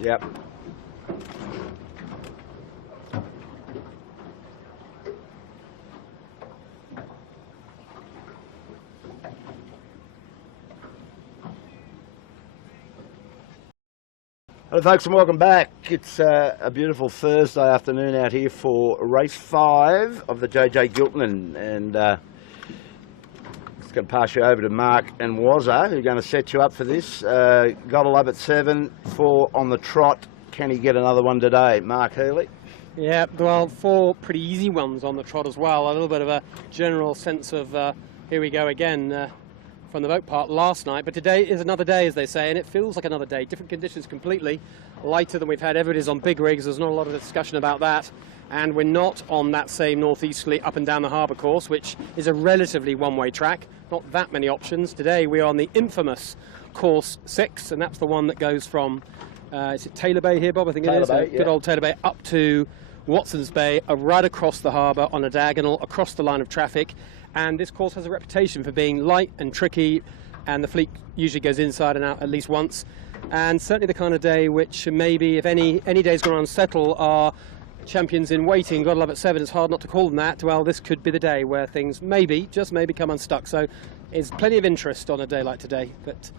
Yep. Hello folks and welcome back. It's a beautiful Thursday afternoon out here for race 5 of the JJ Giltinan, and just going to pass you over to Mark and Wazza, who are going to set you up for this. Got a love at 7, 4 on the trot. Can he get another one today? Mark Hurley? Yeah, well, 4 pretty easy ones on the trot as well. A little bit of a general sense of here we go again from the boat part last night, but today is another day, as they say, and it feels like another day. Different conditions completely, lighter than we've had ever. It is on big rigs. There's not a lot of discussion about that, and we're not on that same northeasterly up and down the harbour course, which is a relatively one-way track. Not that many options. Today we are on the infamous course 6, and that's the one that goes from is it Taylor Bay here, Bob? I think Taylor it is. Bay, yeah. Good old Taylor Bay up to Watson's Bay, right across the harbour on a diagonal across the line of traffic. And this course has a reputation for being light and tricky, and the fleet usually goes inside and out at least once. And certainly the kind of day which maybe, if any day's going to unsettle our champions in waiting, got to love at 7, it's hard not to call them that. Well, this could be the day where things maybe, just maybe, come unstuck. So there's plenty of interest on a day like today, but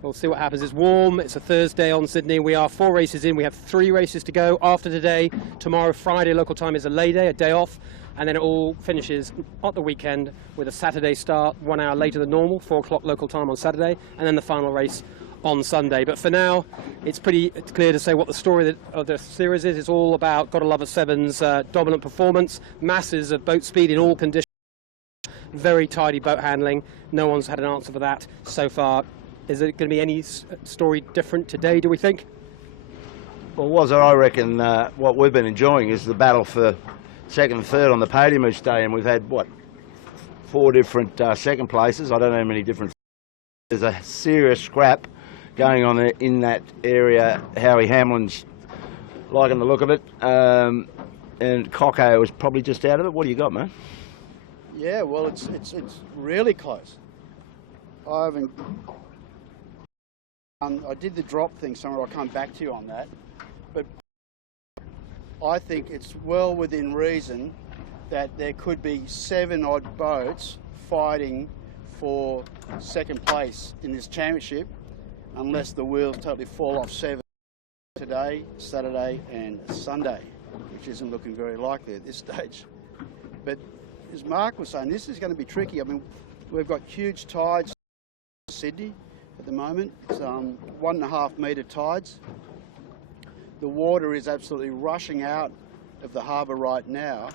we'll see what happens. It's warm, it's a Thursday on Sydney. We are 4 races in, we have 3 races to go after today. Tomorrow, Friday, local time, is a lay day, a day off. And then it all finishes at the weekend with a Saturday start, 1 hour later than normal, 4 o'clock local time on Saturday, and then the final race on Sunday. But for now, it's pretty clear to say what the story of the series is. It's all about Gotta Love at 7's dominant performance, masses of boat speed in all conditions, very tidy boat handling. No one's had an answer for that so far. Is it going to be any story different today, do we think? Well, Wazza, I reckon what we've been enjoying is the battle for second and third on the podium each day, and we've had, what, 4 different second places. I don't know how many different. There's a serious scrap going on in that area. Howie Hamlin's liking the look of it, and Cocko is probably just out of it. What do you got, man? Yeah, well, it's really close. I did the drop thing somewhere. I'll come back to you on that, but I think it's well within reason that there could be 7 odd boats fighting for second place in this championship, unless the wheels totally fall off 7 today, Saturday and Sunday, which isn't looking very likely at this stage. But as Mark was saying, this is going to be tricky. I mean, we've got huge tides in Sydney at the moment. It's 1.5 metre tides. The water is absolutely rushing out of the harbour right now,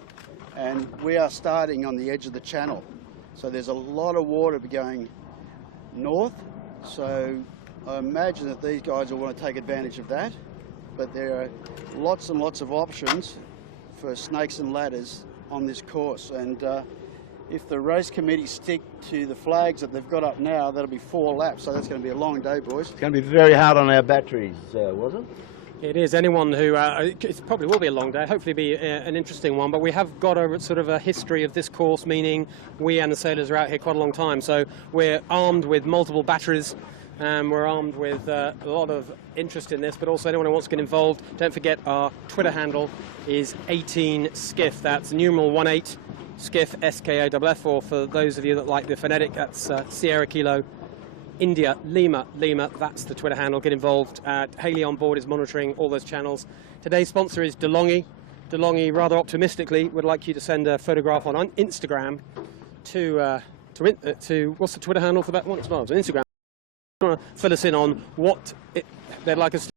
and we are starting on the edge of the channel. So there's a lot of water going north, so I imagine that these guys will want to take advantage of that. But there are lots and lots of options for snakes and ladders on this course, and if the race committee stick to the flags that they've got up now, that'll be 4 laps, so that's going to be a long day, boys. It's going to be very hard on our batteries, was it? It is. Anyone who, it probably will be a long day, hopefully be an interesting one, but we have got a sort of a history of this course, meaning we and the sailors are out here quite a long time, so we're armed with multiple batteries, we're armed with a lot of interest in this, but also anyone who wants to get involved, don't forget our Twitter handle is 18skiff, that's numeral 18, skiff, SKOFF, or for those of you that like the phonetic, that's Sierra Kilo India, Lima, that's the Twitter handle. Get involved. Hayley on board is monitoring all those channels. Today's sponsor is DeLonghi. DeLonghi, rather optimistically, would like you to send a photograph on Instagram to what's the Twitter handle for that one? It's not, it's Instagram. Want to fill us in on what they'd like us to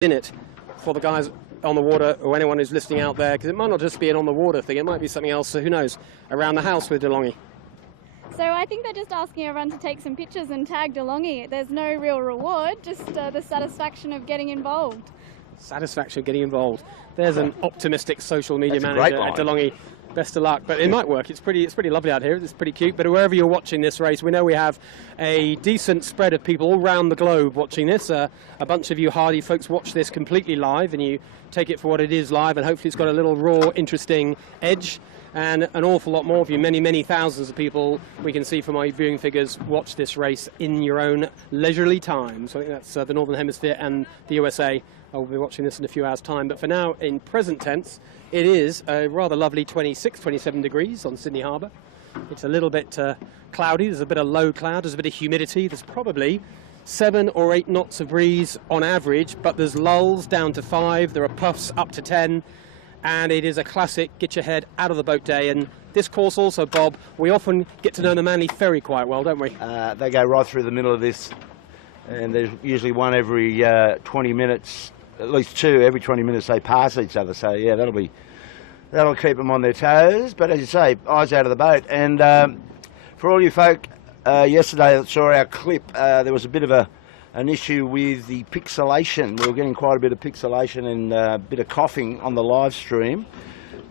in it for the guys on the water, or anyone who's listening out there, because it might not just be an on the water thing, it might be something else, so who knows, around the house with DeLonghi. So I think they're just asking everyone to take some pictures and tag DeLonghi. There's no real reward, just the satisfaction of getting involved. Satisfaction of getting involved. There's an optimistic social media manager at DeLonghi. Best of luck, but it might work. It's pretty lovely out here. It's pretty cute. But wherever you're watching this race, we know we have a decent spread of people all around the globe watching this. A bunch of you hardy folks watch this completely live, and you take it for what it is live, and hopefully it's got a little raw, interesting edge. And an awful lot more of you, many thousands of people, we can see from our viewing figures, watch this race in your own leisurely time. So I think that's the Northern Hemisphere and the USA. I'll be watching this in a few hours' time. But for now, in present tense, it is a rather lovely 26, 27 degrees on Sydney Harbour. It's a little bit cloudy. There's a bit of low cloud. There's a bit of humidity. There's probably 7 or 8 knots of breeze on average, but there's lulls down to 5. There are puffs up to 10. And it is a classic get your head out of the boat day. And this course also, Bob, we often get to know the Manly Ferry quite well, don't we? They go right through the middle of this, and there's usually one every 20 minutes, at least 2 every 20 minutes they pass each other. So yeah, that'll keep them on their toes. But as you say, eyes out of the boat. And for all you folk yesterday that saw our clip, there was a bit of an issue with the pixelation. We were getting quite a bit of pixelation and a bit of coughing on the live stream.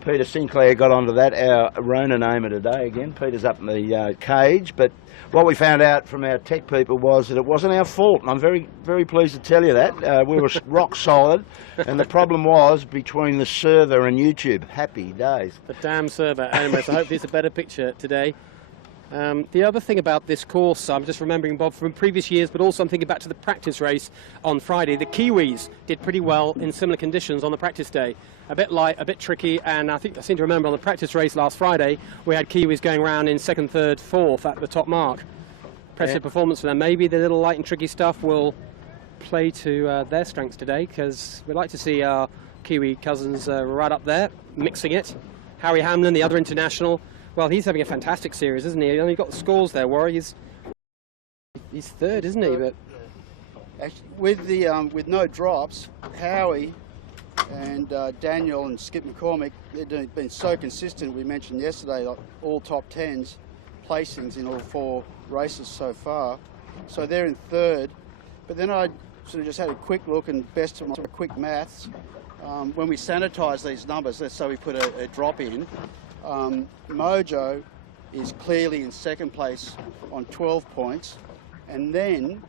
Peter Sinclair got onto that, our Rona namer today again. Peter's up in the cage, but what we found out from our tech people was that it wasn't our fault, and I'm very, very pleased to tell you that. We were rock solid, and the problem was between the server and YouTube. Happy days. The damn server. Anyway, so hopefully it's a better picture today. The other thing about this course, I'm just remembering, Bob, from previous years, but also I'm thinking back to the practice race on Friday. The Kiwis did pretty well in similar conditions on the practice day. A bit light, a bit tricky, and I seem to remember on the practice race last Friday, we had Kiwis going around in 2nd, 3rd, 4th at the top mark. Impressive performance for them. Maybe the little light and tricky stuff will play to their strengths today, because we'd like to see our Kiwi cousins right up there, mixing it. Harry Hamlin, the other international. Well, he's having a fantastic series, isn't he? He only got the scores there, Warren. He's 3rd, isn't he? But actually, with no drops, Howie and Daniel and Skip McCormick, they've been so consistent. We mentioned yesterday, like all top 10s placings in all 4 races so far. So they're in 3rd. But then I sort of just had a quick look and best of my quick maths. When we sanitise these numbers, let's say we put a drop in, Mojo is clearly in 2nd place on 12 points, and then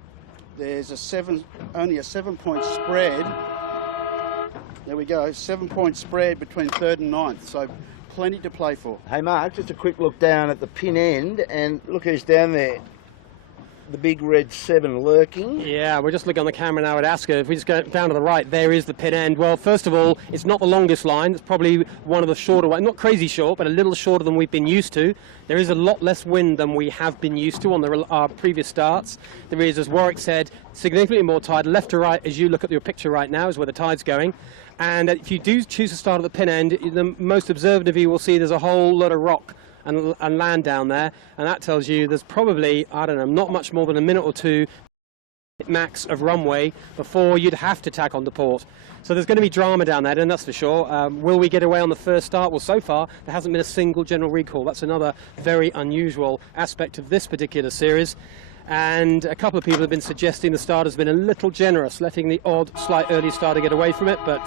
there's only a 7-point spread. There we go, 7-point spread between 3rd and 9th, so plenty to play for. Hey Mark, just a quick look down at the pin end, and look who's down there. The big red 7 lurking. Yeah, we're just looking on the camera now at Asker. If we just go down to the right, there is the pin end. Well, first of all, it's not the longest line. It's probably one of the shorter ones. Not crazy short, but a little shorter than we've been used to. There is a lot less wind than we have been used to on our previous starts. There is, as Warwick said, significantly more tide. Left to right, as you look at your picture right now, is where the tide's going. And if you do choose to start at the pin end, the most observant of you will see there's a whole lot of rock and land down there, and that tells you there's probably, I don't know, not much more than a minute or 2 max of runway before you'd have to tack on to port. So there's going to be drama down there, and that's for sure. Will we get away on the first start? Well, so far there hasn't been a single general recall. That's another very unusual aspect of this particular series. And a couple of people have been suggesting the start has been a little generous, letting the odd slight early starter get away from it, but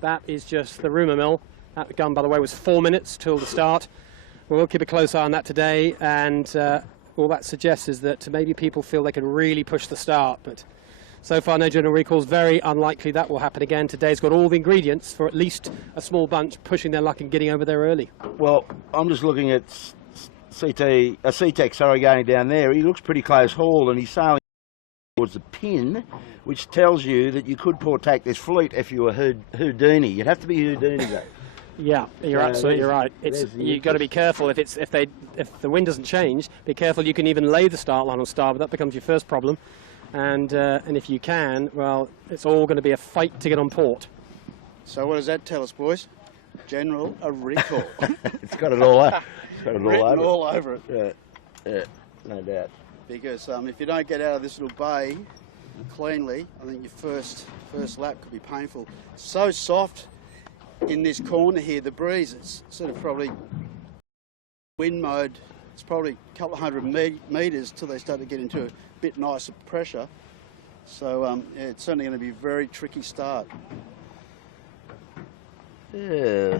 that is just the rumour mill. That gun, by the way, was 4 minutes till the start. We'll keep a close eye on that today, and all that suggests is that maybe people feel they can really push the start, but so far no general recalls. Very unlikely that will happen again. Today's got all the ingredients for at least a small bunch pushing their luck and getting over there early. Well, I'm just looking at C-Tech, going down there. He looks pretty close hauled, and he's sailing towards the pin, which tells you that you could take this fleet if you were Houdini. You'd have to be Houdini though. Yeah, you're absolutely right. You've got to be careful if the wind doesn't change. Be careful. You can even lay the start line on starboard. That becomes your first problem. And if you can, well, it's all going to be a fight to get on port. So what does that tell us, boys? General, a recall. It's got it all over. It's got it all over it. Yeah, no doubt. Because if you don't get out of this little bay cleanly, I think your first lap could be painful. So soft in this corner here, the breeze, it's sort of probably wind mode. It's probably a couple of 100 metres till they start to get into a bit nicer pressure. So yeah, it's certainly going to be a very tricky start. Yeah.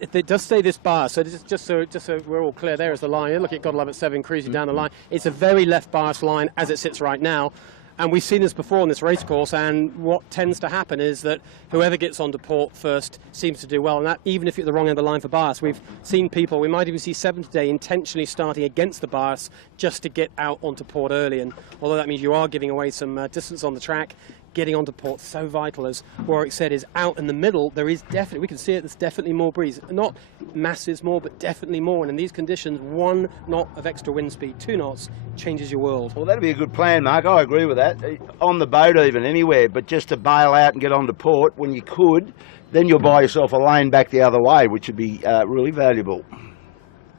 If it does stay this bar, so just so we're all clear, there is the line. Look at God Love at 7 cruising down the line. It's a very left bias line as it sits right now. And we've seen this before on this race course, and what tends to happen is that whoever gets onto port first seems to do well, and that even if you're at the wrong end of the line for bias. We've seen people, we might even see 7 today, intentionally starting against the bias just to get out onto port early, and although that means you are giving away some distance on the track, getting onto port so vital, as Warwick said, is out in the middle. There is definitely, we can see it, there's definitely more breeze. Not masses more, but definitely more. And in these conditions, 1 knot of extra wind speed, 2 knots, changes your world. Well, that'd be a good plan, Mark. I agree with that. On the boat even, anywhere, but just to bail out and get onto port when you could, then you'll buy yourself a lane back the other way, which would be really valuable.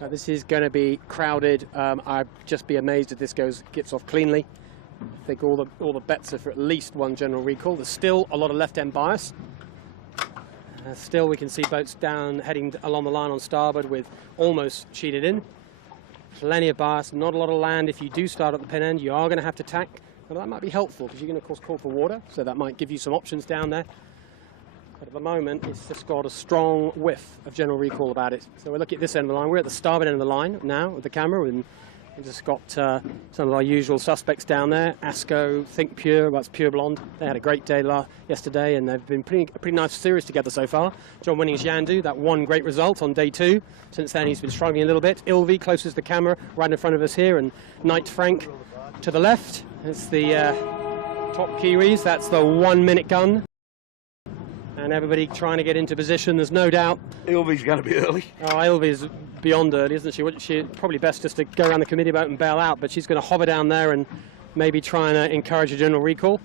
Now, this is going to be crowded. I'd just be amazed if this gets off cleanly. I think all the bets are for at least 1 general recall. There's still a lot of left-end bias. Still, we can see boats down heading along the line on starboard with almost sheeted in. Plenty of bias, not a lot of land. If you do start at the pin end, you are going to have to tack. But that might be helpful because you're going to, of course, call for water, so that might give you some options down there. But at the moment, it's just got a strong whiff of general recall about it. So we're looking at this end of the line. We're at the starboard end of the line now with the camera, and we've just got some of our usual suspects down there. Asco, Think Pure, well, that's Pure Blonde. They had a great day yesterday, and they've been a pretty nice series together so far. John Winning's Yandu, that one great result on day 2. Since then, he's been struggling a little bit. Ilvi, closest to the camera, right in front of us here, and Knight Frank to the left. It's the top Kiwis. That's the 1-minute gun. And everybody trying to get into position. There's no doubt. Ilvi's going to be early. Oh, Ilvi's beyond early, isn't she? She's probably best just to go around the committee boat and bail out, but she's going to hover down there and maybe try and encourage a general recall.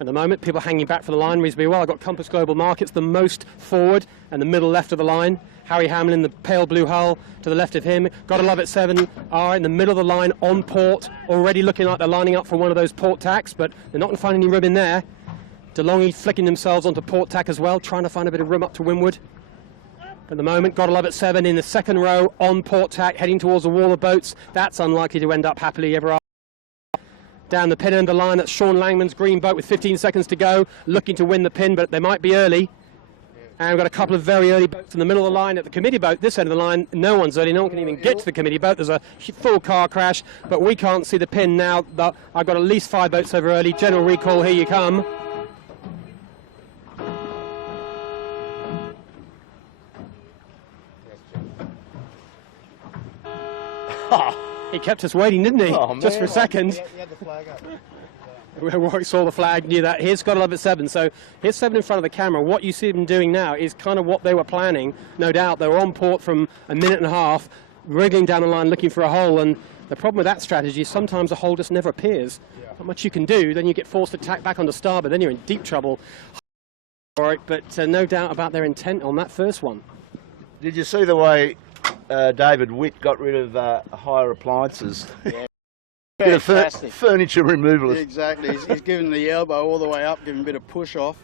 At the moment, people hanging back for the line reasonably well. I've got Compass Global Markets the most forward and the middle left of the line. Harry Hamlin, the pale blue hull, to the left of him. Gotta Love It 7 are in the middle of the line on port, already looking like they're lining up for one of those port tacks, but they're not going to find any room in there. DeLonghi flicking themselves onto port tack as well, trying to find a bit of room up to windward. At the moment, Gotta Love It 7 in the second row on port tack, heading towards the wall of boats. That's unlikely to end up happily ever after. Down the pin end of the line, that's Sean Langman's green boat with 15 seconds to go, looking to win the pin, but they might be early. And we've got a couple of very early boats in the middle of the line at the committee boat. This end of the line, no one's early. No one can even get to the committee boat. There's a full car crash, but we can't see the pin now. I've got at least 5 boats over early. General recall, here you come. He kept us waiting, didn't he? Oh, just for a second. He had the flag up. Warwick saw the flag, knew that. Here's Gotta Love It 7. So here's 7 in front of the camera. What you see them doing now is kind of what they were planning. No doubt they were on port from a minute and a half, wriggling down the line looking for a hole. And the problem with that strategy is sometimes a hole just never appears. Not much you can do. Then you get forced to tack back onto starboard. Then you're in deep trouble. Warwick, but no doubt about their intent on that first one. Did you see the way David Witt got rid of hire appliances? Yeah. Bit of Fantastic. furniture removalist. Exactly. He's giving the elbow all the way up, giving a bit of push off.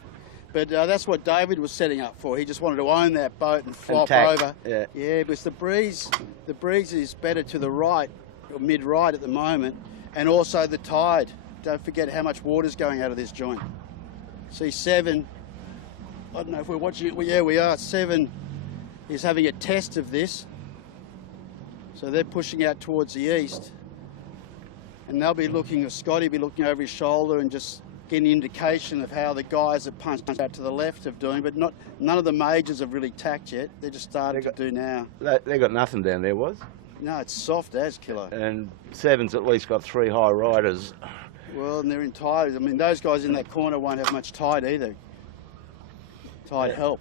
But that's what David was setting up for. He just wanted to own that boat and flop tack. over. Yeah. Yeah, because the breeze is better to the right, or mid-right at the moment, and also the tide. Don't forget how much water's going out of this joint. See 7, I don't know if we're watching it. Yeah, we are. 7 is having a test of this. So they're pushing out towards the east. And they'll be looking, Scotty will be looking over his shoulder and just getting an indication of how the guys that punched out to the left are doing, but none of the majors have really tacked yet. They're just starting to do now. They got nothing down there, was? No, it's soft as kilo. And 7's at least got 3 high riders. Well, and they're in tide. I mean, those guys in that corner won't have much tide either. Tide help.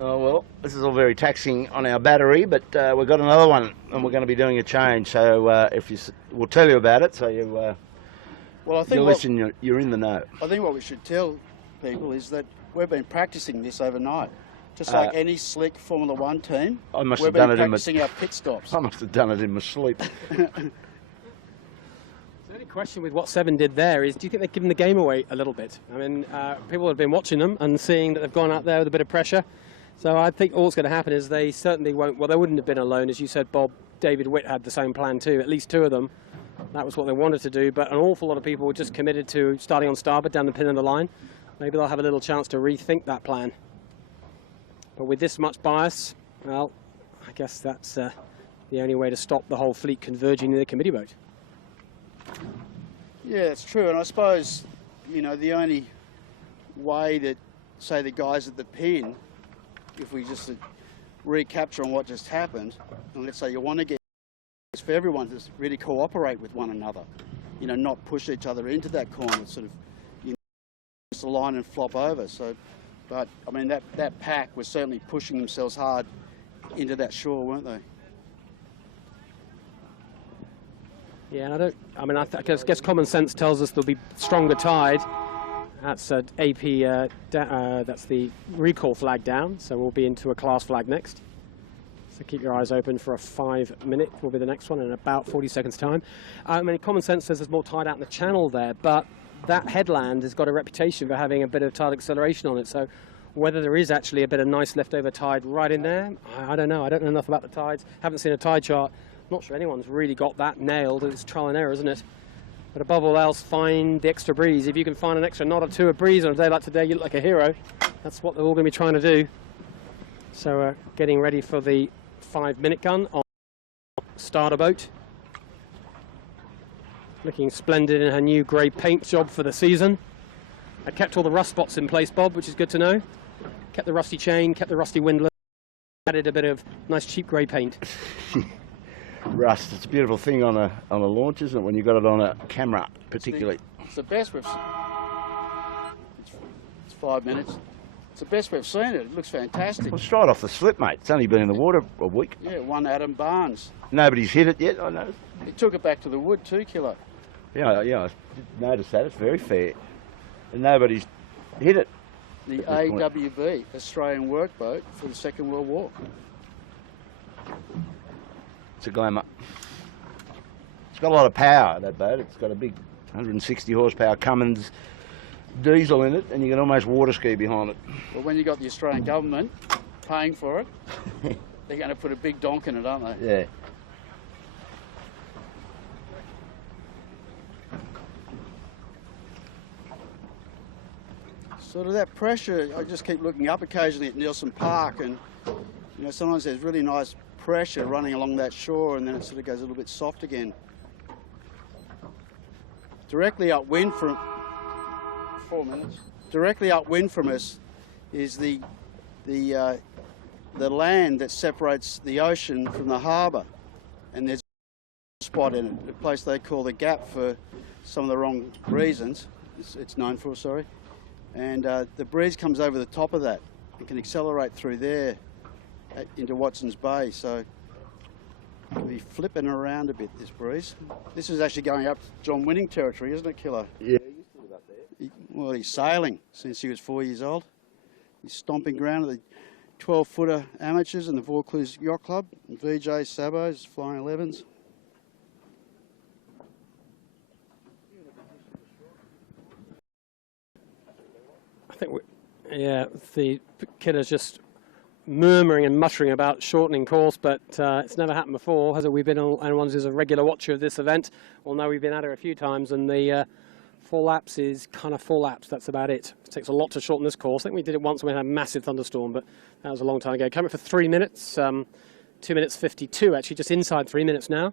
Oh, well, this is all very taxing on our battery, but we've got another one and we're going to be doing a change. So we'll tell you about it, so you listen, you're in the know. I think what we should tell people is that we've been practicing this overnight. Just like any slick Formula 1 team, I must we've have done been it in my practicing our pit stops. I must have done it in my sleep. The only question with what 7 did there is, do you think they've given the game away a little bit? I mean, people have been watching them and seeing that they've gone out there with a bit of pressure. So I think all's going to happen is they certainly won't, well, they wouldn't have been alone. As you said, Bob, David Witt had the same plan too, at least 2 of them. That was what they wanted to do, but an awful lot of people were just committed to starting on starboard down the pin of the line. Maybe they'll have a little chance to rethink that plan. But with this much bias, well, I guess that's the only way to stop the whole fleet converging in the committee boat. Yeah, it's true, and I suppose you know, the only way that, say, the guys at the pin, if we just recapture on what just happened, and let's say you want to get, it's for everyone to really cooperate with one another, you know, not push each other into that corner, sort of, you know, just align and flop over. So, but I mean, that pack was certainly pushing themselves hard into that shore, weren't they? Yeah, I guess common sense tells us there'll be stronger tide. That's AP, that's the recall flag down, so we'll be into a class flag next. So keep your eyes open for a 5 minute, will be the next one in about 40 seconds time. I mean, common sense says there's more tide out in the channel there, but that headland has got a reputation for having a bit of tide acceleration on it, so whether there is actually a bit of nice leftover tide right in there, I don't know. I don't know enough about the tides, haven't seen a tide chart. Not sure anyone's really got that nailed. It's trial and error, isn't it? But above all else, find the extra breeze. If you can find an extra knot or two of breeze on a day like today, you look like a hero. That's what they're all going to be trying to do. So getting ready for the 5 minute gun on starter boat. Looking splendid in her new grey paint job for the season. I kept all the rust spots in place, Bob, which is good to know. Kept the rusty chain, kept the rusty windlass, added a bit of nice cheap grey paint. Rust, it's a beautiful thing on a launch, isn't it, when you've got it on a camera, particularly. It's the best we've seen. It's 5 minutes. It's the best we've seen it. It looks fantastic. Well, straight off the slip, mate. It's only been in the water a week. Yeah, one Adam Barnes. Nobody's hit it yet, I know. He took it back to the wood, 2 kilo. Yeah, I did notice that. It's very fair. And nobody's hit it. The AWB, Australian workboat for the Second World War. It's a glamour. It's got a lot of power, that boat. It's got a big 160 horsepower Cummins diesel in it, and you can almost water ski behind it. Well, when you got the Australian government paying for it, they're going to put a big donk in it, aren't they? Yeah. Sort of that pressure, I just keep looking up occasionally at Nielsen Park, and you know, sometimes there's really nice pressure running along that shore, and then it sort of goes a little bit soft again. Directly upwind from 4 minutes. Directly upwind from us is the land that separates the ocean from the harbour, and there's a spot in it, a place they call the Gap for some of the wrong reasons. It's known for, sorry. And the breeze comes over the top of that. It can accelerate through there into Watson's Bay, so it'll be flipping around a bit, this breeze. This is actually going up John Winning territory, isn't it, Killer? Yeah, he used to live up there. Well, he's sailing since he was 4 years old. He's stomping ground at the 12-footer amateurs and the Vaucluse Yacht Club, and VJ Sabos, flying 11s. I think, the Killer's just murmuring and muttering about shortening course, but it's never happened before, has it? We've been on, anyone who's a regular watcher of this event will know we've been at her a few times, and the 4 laps is kind of 4 laps. That's about it. It takes a lot to shorten this course. I think we did it once when we had a massive thunderstorm, but that was a long time ago. Coming for 3 minutes, 2 minutes 52, actually just inside 3 minutes now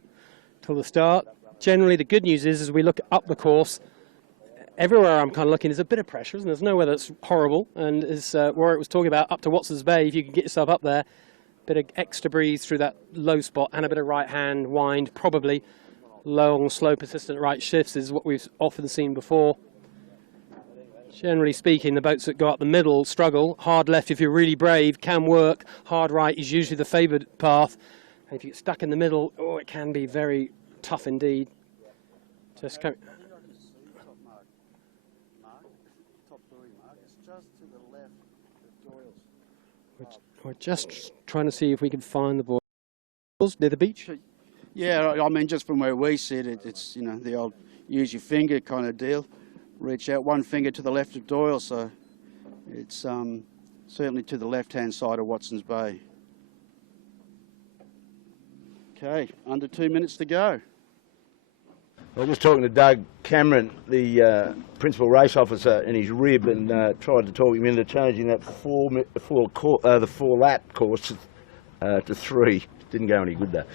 till the start. Generally, the good news is, as we look up the course, everywhere I'm kind of looking is a bit of pressure, and there's nowhere that's horrible. And as Warwick was talking about, up to Watson's Bay, if you can get yourself up there, a bit of extra breeze through that low spot and a bit of right-hand wind, probably long, slow, persistent right shifts is what we've often seen before. Generally speaking, the boats that go up the middle struggle. Hard left, if you're really brave, can work. Hard right is usually the favoured path. And if you get stuck in the middle, oh, it can be very tough indeed. Just come. We're just trying to see if we can find the boys near the beach. Yeah, I mean, just from where we sit, it's, you know, the old use your finger kind of deal. Reach out one finger to the left of Doyle, so it's certainly to the left-hand side of Watson's Bay. Okay, under 2 minutes to go. I was just talking to Doug Cameron, the principal race officer, in his rib, and tried to talk him into changing that the 4 lap course to 3. Didn't go any good though.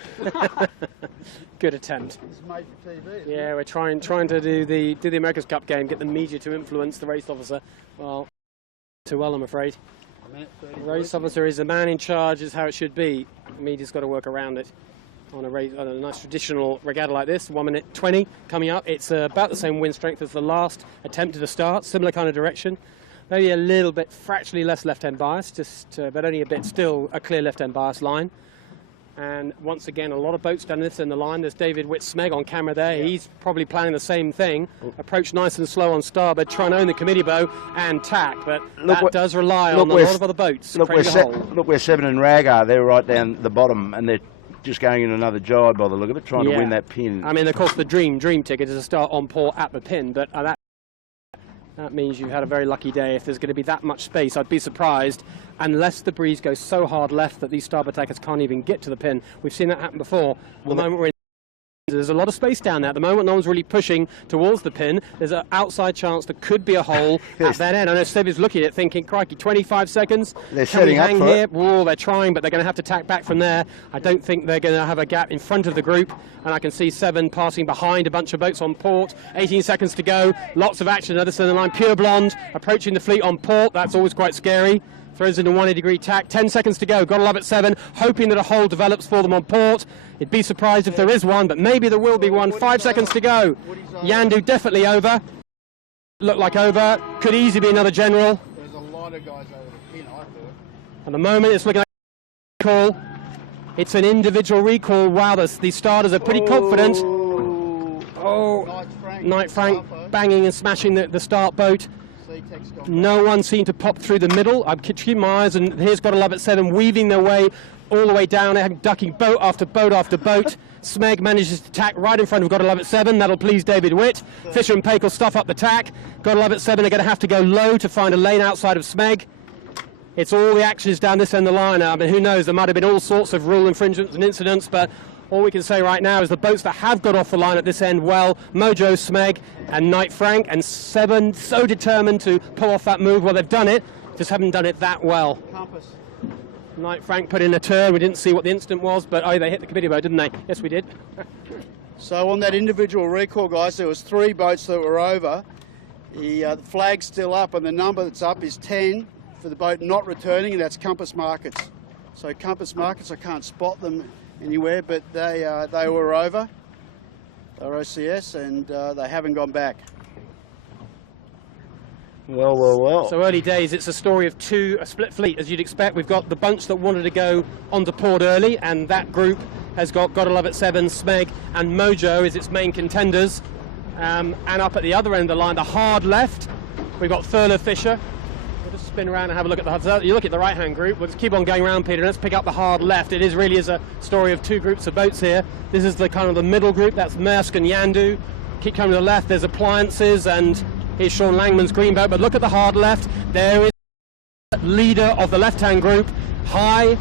Good attempt. It's made for TV. Yeah, we're trying to do the America's Cup game, get the media to influence the race officer. Well, too well, I'm afraid. The race officer is the man in charge, is how it should be. The media's got to work around it. On a nice traditional regatta like this, 1 minute 20 coming up. It's about the same wind strength as the last attempt at the start, similar kind of direction. Maybe a little bit fractionally less left-hand bias, but only a bit, still a clear left-hand bias line. And once again, a lot of boats down this in the line. There's David Witt-Smeg on camera there. Yeah. He's probably planning the same thing. Approach nice and slow on starboard, try and own the committee bow and tack, but that does rely on a lot of other boats. Look where Seven and Rag are. They're right down the bottom, and they're just going in another jibe by the look of it, trying to win that pin. I mean, of course, the dream ticket is to start on port at the pin, but that means you've had a very lucky day. If there's going to be that much space, I'd be surprised, unless the breeze goes so hard left that these starboard attackers can't even get to the pin. We've seen that happen before. The moment we're in, there's a lot of space down there. At the moment, no one's really pushing towards the pin. There's an outside chance there could be a hole at that end. I know Seb is looking at it thinking, crikey, 25 seconds. They're setting up for here? it. Oh, they're trying, but they're going to have to tack back from there. I don't think they're going to have a gap in front of the group. And I can see Seven passing behind a bunch of boats on port. 18 seconds to go. Lots of action. Other side of the line, Pure Blonde approaching the fleet on port. That's always quite scary. Throws in a 180-degree tack. 10 seconds to go. Gotta love it, Seven. Hoping that a hole develops for them on port. You'd be surprised if there is one, but maybe there will be one. 5 seconds to go. Yandu definitely over. Look like over. Could easily be another general. There's a lot of guys over the pin, I thought. At the moment, it's looking like a recall. It's an individual recall. Wow, these starters are pretty confident. Oh, Knight Frank banging and smashing the start boat. No one seemed to pop through the middle. I'm keeping my eyes, and here's Gotta Love It Seven weaving their way all the way down, ducking boat after boat after boat. Smeg manages to tack right in front of Gotta Love It Seven. That'll please David Witt. Fisher and Pake will stuff up the tack. Gotta Love It Seven are going to have to go low to find a lane outside of Smeg. It's all the actions down this end of the line. I mean, who knows? There might have been all sorts of rule infringements and incidents, but all we can say right now is the boats that have got off the line at this end well, Mojo, Smeg, and Knight Frank, and Seven so determined to pull off that move. Well, they've done it, just haven't done it that well. Compass. Knight Frank put in a turn. We didn't see what the incident was, but they hit the committee boat, didn't they? Yes, we did. So on that individual recall, guys, there was 3 boats that were over. The flag's still up, and the number that's up is 10 for the boat not returning, and that's Compass Markets. So Compass Markets, I can't spot them anywhere, but they were over. They're OCS, and they haven't gone back. Well. So early days, it's a story of a split fleet, as you'd expect. We've got the bunch that wanted to go onto port early, and that group has got Gotta Love It Seven, Smeg, and Mojo as its main contenders. And up at the other end of the line, the hard left, we've got Thurlow Fisher. We'll just spin around and have a look at the hard. You look at the right-hand group. We'll just keep on going around, Peter. Let's pick up the hard left. It really is a story of 2 groups of boats here. This is the kind of the middle group. That's Maersk and Yandu. Keep coming to the left. There's Appliances, and here's Sean Langman's green boat. But look at the hard left. There is the leader of the left-hand group. High,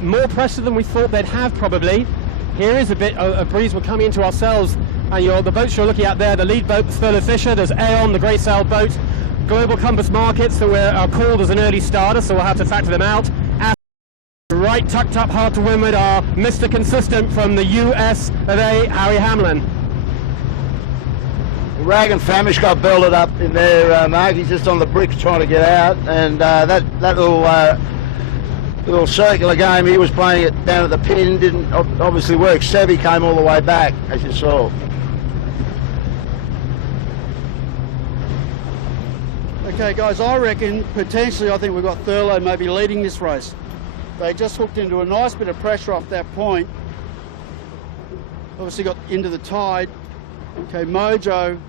more pressure than we thought they'd have probably. Here is a bit of breeze. We're coming into ourselves, and the boats you're looking at there. The lead boat, the Thurlow Fisher. There's Aeon, the grey sail boat. Global Compass Markets that are called as an early starter, so we'll have to factor them out. And right tucked up hard to windward are Mr. Consistent from the US of A, Harry Hamlin. Rag and Famish got belted up in there, Mark. He's just on the bricks trying to get out, and that little circular game he was playing it down at the pin didn't obviously work. Sevi came all the way back, as you saw. Okay, guys, I reckon potentially I think we've got Thurlow maybe leading this race. They just hooked into a nice bit of pressure off that point. Obviously got into the tide. Okay, Mojo,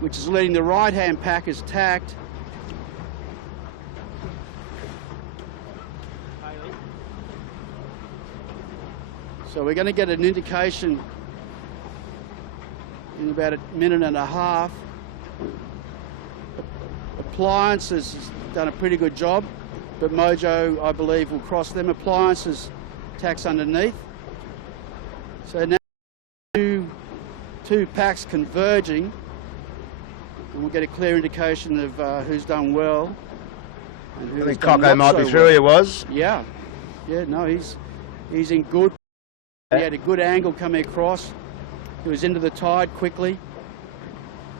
which is leading the right-hand pack, is tacked. So we're going to get an indication in about a minute and a half. Appliances has done a pretty good job, but Mojo, I believe, will cross them. Appliances tacks underneath. So now two packs converging, and we'll get a clear indication of who's done well. And who's I think done Coco not might so be through, well. he was. Yeah, no, he's in good. He had a good angle coming across. He was into the tide quickly.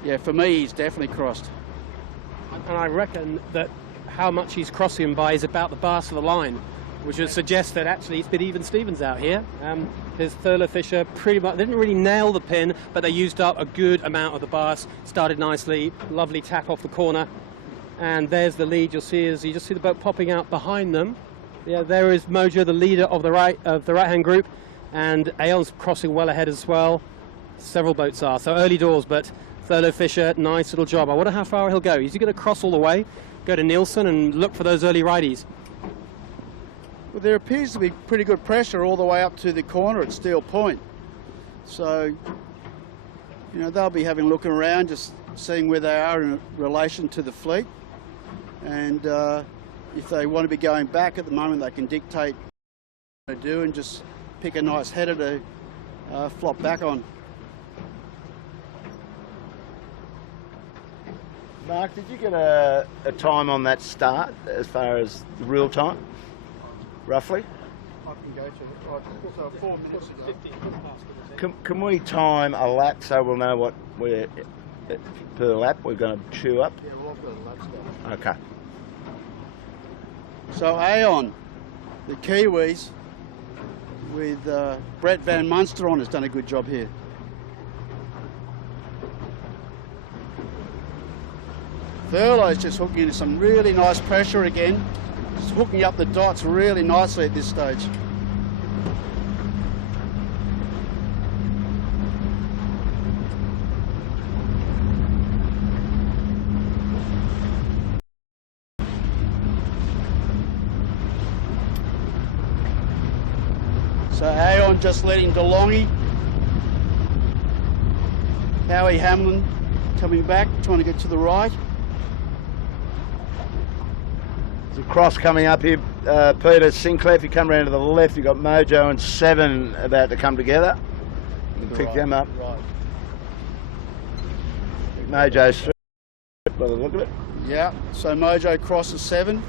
Yeah, for me, he's definitely crossed. And I reckon that how much he's crossing by is about the bast of the line, which would suggest that actually it's been even Stevens out here. His Thurlow Fisher pretty much, they didn't really nail the pin, but they used up a good amount of the bast, started nicely, lovely tack off the corner. And there's the lead. You just see the boat popping out behind them. Yeah, there is Mojo, the leader of the right-hand group, and Aon's crossing well ahead as well. Several boats are, so early doors, but Thurlow Fisher, nice little job. I wonder how far he'll go. Is he going to cross all the way, go to Nielsen and look for those early righties? Well, there appears to be pretty good pressure all the way up to the corner at Steel Point. So, you know, they'll be having a look around, just seeing where they are in relation to the fleet. And if they want to be going back at the moment, they can dictate what to do and just pick a nice header to flop back on. Mark, did you get a time on that start as far as the real time, roughly? I can go to so 4 minutes ago. Can we time a lap so we'll know what we're per lap we're going to chew up? Yeah, we'll got a lap stop. Okay. So Aon, the Kiwis, with Brett Van Munster on, has done a good job here. Thurlow's just hooking into some really nice pressure again. Just hooking up the dots really nicely at this stage. So Aon just letting DeLonghi. Howie Hamlin coming back, trying to get to the right. There's a cross coming up here, Peter Sinclair. If you come around to the left, you've got Mojo and Seven about to come together. You can pick them up. Right. Mojo's through by the look of it. Yeah, so Mojo crosses Seven.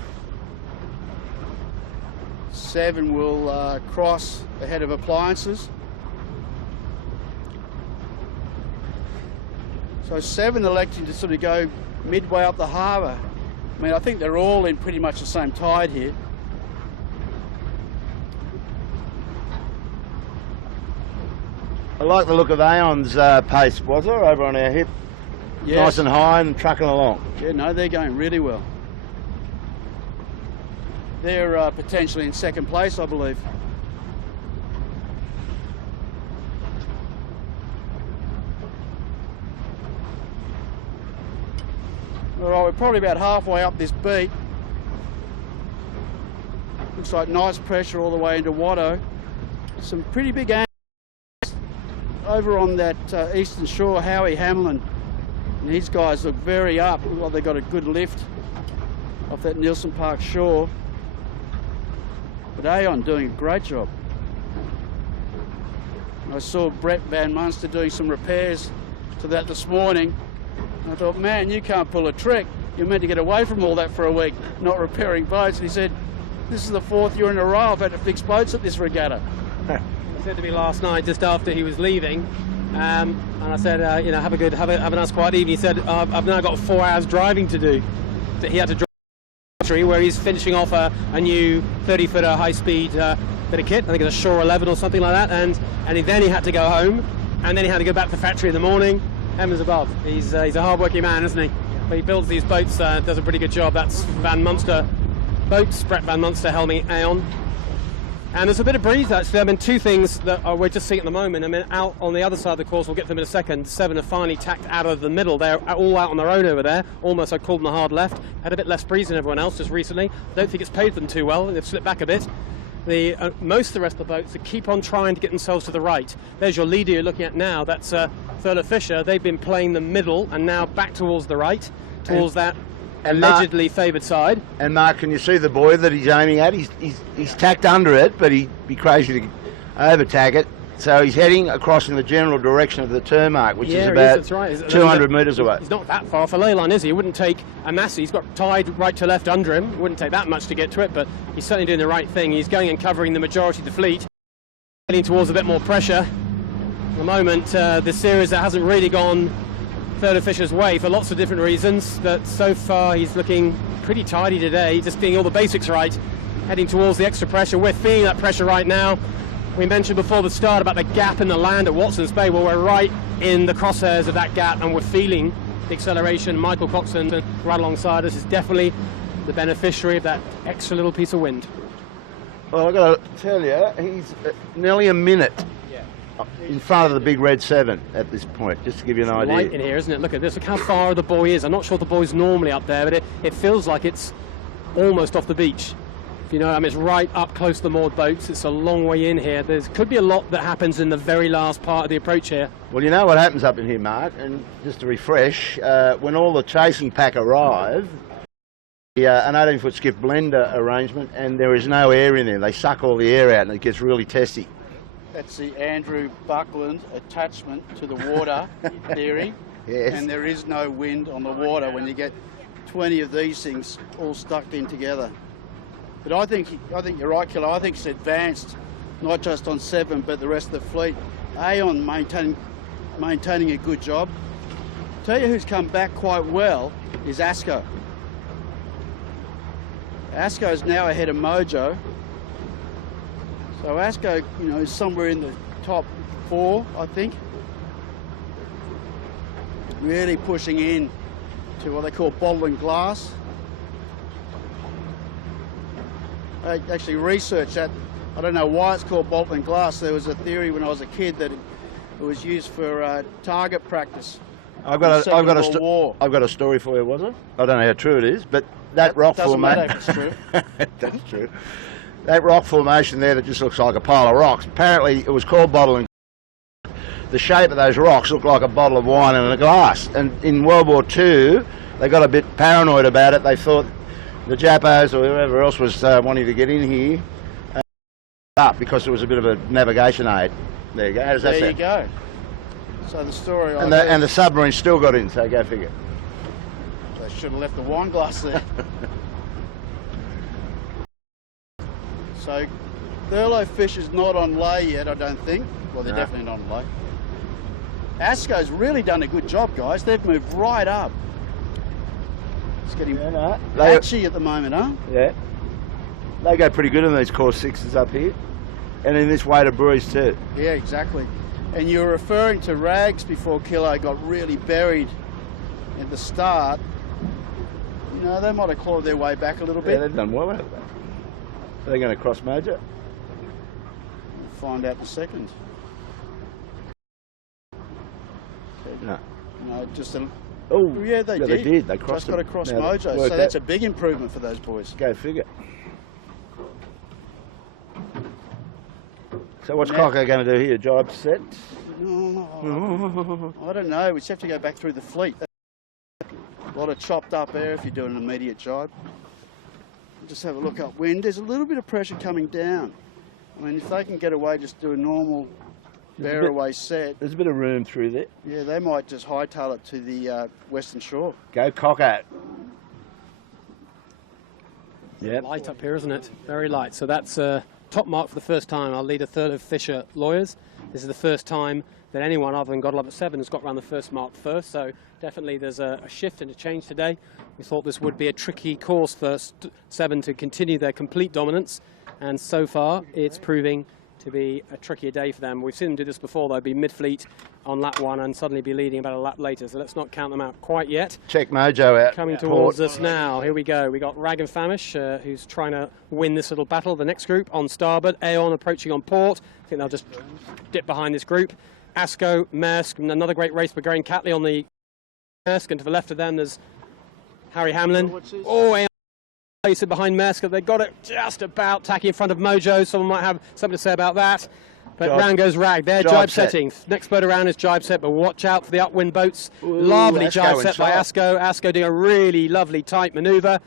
Seven will cross ahead of Appliances. So Seven electing to sort of go midway up the harbour. I mean, I think they're all in pretty much the same tide here. I like the look of Aon's pace, was there, over on our hip? Yes. Nice and high and trucking along. Yeah, no, they're going really well. They're potentially in second place, I believe. All right, we're probably about halfway up this beat. Looks like nice pressure all the way into Watto. Some pretty big angles over on that eastern shore. Howie Hamlin and his guys look very up. Look like they've got a good lift off that Nielsen Park shore. But Aon doing a great job. I saw Brett Van Munster doing some repairs to that this morning. And I thought, man, you can't pull a trick. You're meant to get away from all that for a week, not repairing boats. And he said, this is the 4th year in a row I've had to fix boats at this regatta. He said to me last night, just after he was leaving, and I said, you know, have a nice quiet evening. He said, I've now got 4 hours driving to do. So he had to drive where he's finishing off a new 30-footer high-speed bit of kit. I think it's a Shore 11 or something like that. And then he had to go home, and then he had to go back to the factory in the morning. Heavens above. He's a hard-working man, isn't he? But he builds these boats, does a pretty good job. That's Van Munster boats, Brett Van Munster helming Aon. And there's a bit of breeze, actually. I mean, two things that we're just seeing at the moment. I mean, out on the other side of the course, we'll get to them in a second. Seven have finally tacked out of the middle. They're all out on their own over there. Almost, I called them a hard left. Had a bit less breeze than everyone else just recently. Don't think it's paid them too well. They've slipped back a bit. Most of the rest of the boats keep on trying to get themselves to the right. There's your leader you're looking at now. That's Thurlow Fisher. They've been playing the middle and now back towards the right, towards that allegedly favoured side. And Mark, can you see the buoy that he's aiming at? He's tacked under it, but he'd be crazy to over-tack it. So he's heading across in the general direction of the turn mark, which is about 200 metres away. He's not that far off a ley line, is he? He wouldn't take a massive. He's got tide right to left under him. It wouldn't take that much to get to it, but he's certainly doing the right thing. He's going and covering the majority of the fleet, heading towards a bit more pressure. At the moment, this series that hasn't really gone Third Fisher's way for lots of different reasons, but so far he's looking pretty tidy today, just getting all the basics right, heading towards the extra pressure. We're feeling that pressure right now. We mentioned before the start about the gap in the land at Watson's Bay. Well, we're right in the crosshairs of that gap and we're feeling the acceleration. Michael Coxon right alongside us is definitely the beneficiary of that extra little piece of wind. Well, I've got to tell you, he's nearly a minute in front of the big red 7 at this point, just to give you an idea. Light in here, isn't it? Look at this. Look how far the buoy is. I'm not sure the buoy's normally up there, but it feels like it's almost off the beach. You know, I mean, it's right up close to the moored boats. It's a long way in here. There could be a lot that happens in the very last part of the approach here. Well, you know what happens up in here, Mark, and just to refresh, when all the chasing pack arrive, an 18-foot skiff blender arrangement, and there is no air in there. They suck all the air out and it gets really testy. That's the Andrew Buckland attachment to the water theory. Yes. And there is no wind on the water when you get 20 of these things all stuck in together. But I think you're right, Killer. I think it's advanced, not just on 7, but the rest of the fleet. Aon maintaining a good job. Tell you who's come back quite well is Asco. Asco's now ahead of Mojo. So Asco, you know, is somewhere in the top 4, I think. Really pushing in to what they call bottle and glass. I actually researched that. I don't know why it's called bottle and glass. There was a theory when I was a kid that it was used for target practice. I've got a story for you, was it? I don't know how true it is, but that rock formation. Doesn't matter if it's true. That's true. That rock formation there that just looks like a pile of rocks. Apparently, it was called bottle and glass. The shape of those rocks looked like a bottle of wine in a glass. And in World War II, they got a bit paranoid about it. They thought the Japos or whoever else was wanting to get in here up because it was a bit of a navigation aid. There you go. How does that sound? There you go. So the story. And the submarine still got in. So go figure. They should have left the wine glass there. So Thurlow Fish is not on lay yet, I don't think. Well, they're definitely not on lay. Asco's really done a good job, guys. They've moved right up. It's getting patchy at the moment, huh? Yeah. They go pretty good in these course 6s up here. And in this weighted breeze too. Yeah, exactly. And you were referring to Rags before Kilo got really buried at the start. You know, they might have clawed their way back a little bit. Yeah, they've done well out of that. Are they going to cross Mojo? We'll find out in a second. No. No, just a... Oh, yeah, they did. They did. They crossed just got across now Mojo, so that's a big improvement for those boys. Go figure. So what's Cocker going to do here? Jibe set? I don't know. We just have to go back through the fleet. A lot of chopped up air if you're doing an immediate jibe. Just have a look upwind. There's a little bit of pressure coming down. I mean, if they can get away, just do a normal bear away set. There's a bit of room through there. Yeah, they might just hightail it to the western shore. Go Cocker. Yeah. Light up here, isn't it? Very light. So that's top mark for the first time. I'll lead a Thurlow Fisher lawyers. This is the first time that anyone other than Godlove at 7 has got around the first mark first. So definitely there's a shift and a change today. We thought this would be a tricky course for 7 to continue their complete dominance. And so far it's proving to be a trickier day for them. We've seen them do this before, though, be mid-fleet on lap 1 and suddenly be leading about a lap later. So let's not count them out quite yet. Check Mojo out. Coming towards us now. Here we go. We got Rag and Famish, who's trying to win this little battle. The next group on starboard. Aon approaching on port. I think they'll just dip behind this group. Asco, Maersk, and another great race. We're going Catley on the Maersk, and to the left of them there's Harry Hamlin. Oh, Aon placed behind Maersk. They got it just about. Tacky in front of Mojo. Someone might have something to say about that. But round goes Rag. They're jibe setting. Next boat around is jibe set, but watch out for the upwind boats. Ooh, lovely jibe set inside by Asco. Asco doing a really lovely tight manoeuvre.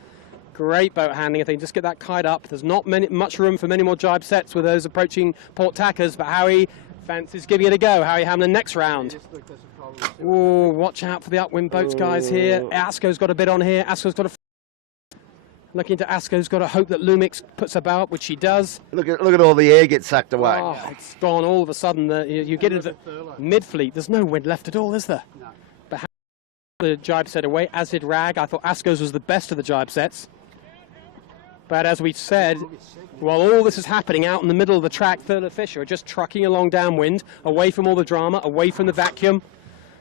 Great boat handling. I think just get that kite up. There's not much room for many more jibe sets with those approaching port tackers, but Howie fancies giving it a go. Howie Hamlin next round. Oh, watch out for the upwind boats, guys, here. Asco's got a bit on here. Asco's got a... Looking to Asko's got to hope that Lumix puts about, which she does. Look at all the air get sucked away. Oh, it's gone all of a sudden. You get into mid-fleet. There's no wind left at all, is there? No. But the jibe set away, as did Rag. I thought Asko's was the best of the jibe sets. But as we said, while all this is happening out in the middle of the track, Thurlow Fisher are just trucking along downwind, away from all the drama, away from the vacuum.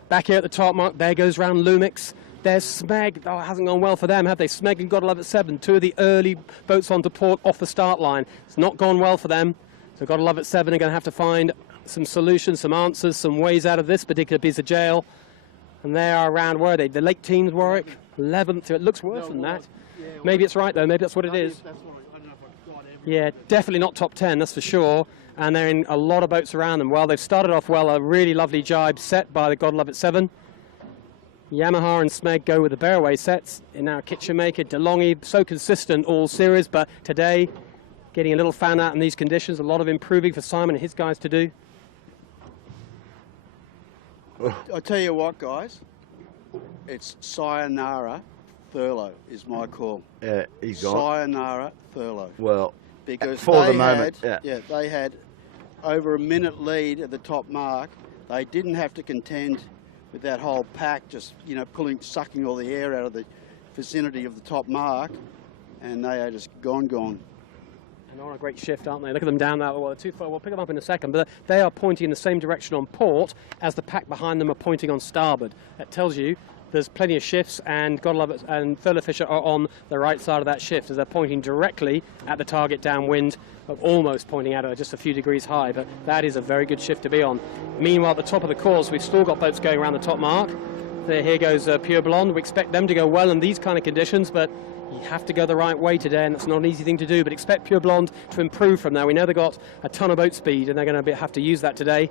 Back here at the top mark, there goes round Lumix. There's Smeg. Oh, it hasn't gone well for them, have they? Smeg and Godlove at 7, two of the early boats onto port off the start line. It's not gone well for them. So Godlove at 7 are going to have to find some solutions, some answers, some ways out of this particular piece of jail. And they are around, where are they? The late teens, Warwick? 11th. It looks worse than that. Maybe it's right, though. Maybe that's what it is. Yeah, definitely not top 10, that's for sure. And they're in a lot of boats around them. Well, they've started off well. A really lovely jibe set by the Godlove at 7. Yamaha and Smeg go with the Bearaway sets. And now Kitchenmaker, DeLonghi, so consistent all series, but today getting a little fan out in these conditions. A lot of improving for Simon and his guys to do. I'll tell you what, guys. It's sayonara Thurlow is my call. Yeah, he's gone. Sayonara Thurlow. Well, because for they the moment, they had over a minute lead at the top mark. They didn't have to contend with that whole pack just, sucking all the air out of the vicinity of the top mark, and they are just gone. And on a great shift, aren't they? Look at them down there. Well, too far. We'll pick them up in a second, but they are pointing in the same direction on port as the pack behind them are pointing on starboard. That tells you there's plenty of shifts, and Godlove and Thurlow Fisher are on the right side of that shift as they're pointing directly at the target downwind, almost pointing at it just a few degrees high, but that is a very good shift to be on. Meanwhile, at the top of the course, we've still got boats going around the top mark. Here goes Pure Blonde. We expect them to go well in these kind of conditions, but you have to go the right way today, and that's not an easy thing to do, but expect Pure Blonde to improve from there. We know they've got a ton of boat speed, and they're going to have to use that today.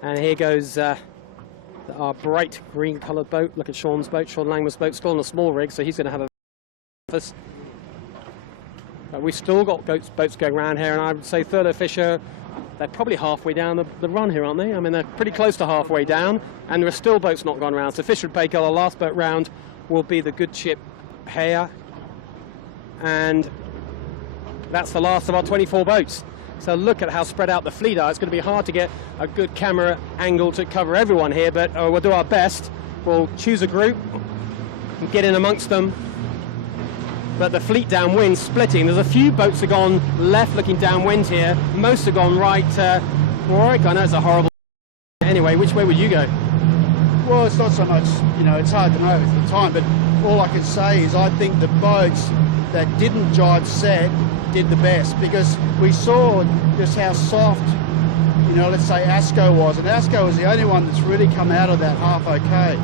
And here goes our bright green coloured boat. Look at Sean's boat, Sean Langman's boat, still on a small rig, so he's going to have a office. But we've still got boats going around here, and I would say Thurlow Fisher, they're probably halfway down the run here, aren't they? I mean, they're pretty close to halfway down, and there are still boats not gone around. So Fisher and Baker, our last boat round, will be the good ship Hare, and that's the last of our 24 boats. So look at how spread out the fleet are. It's going to be hard to get a good camera angle to cover everyone here, but we'll do our best. We'll choose a group and get in amongst them. But the fleet downwind splitting. There's a few boats have gone left looking downwind here. Most have gone right. Warwick, I know it's a horrible... Anyway, which way would you go? Well, it's not so much, it's hard to know at the time, but all I can say is I think the boats that didn't jibe set did the best, because we saw just how soft, let's say Asko was, and Asko was the only one that's really come out of that half okay.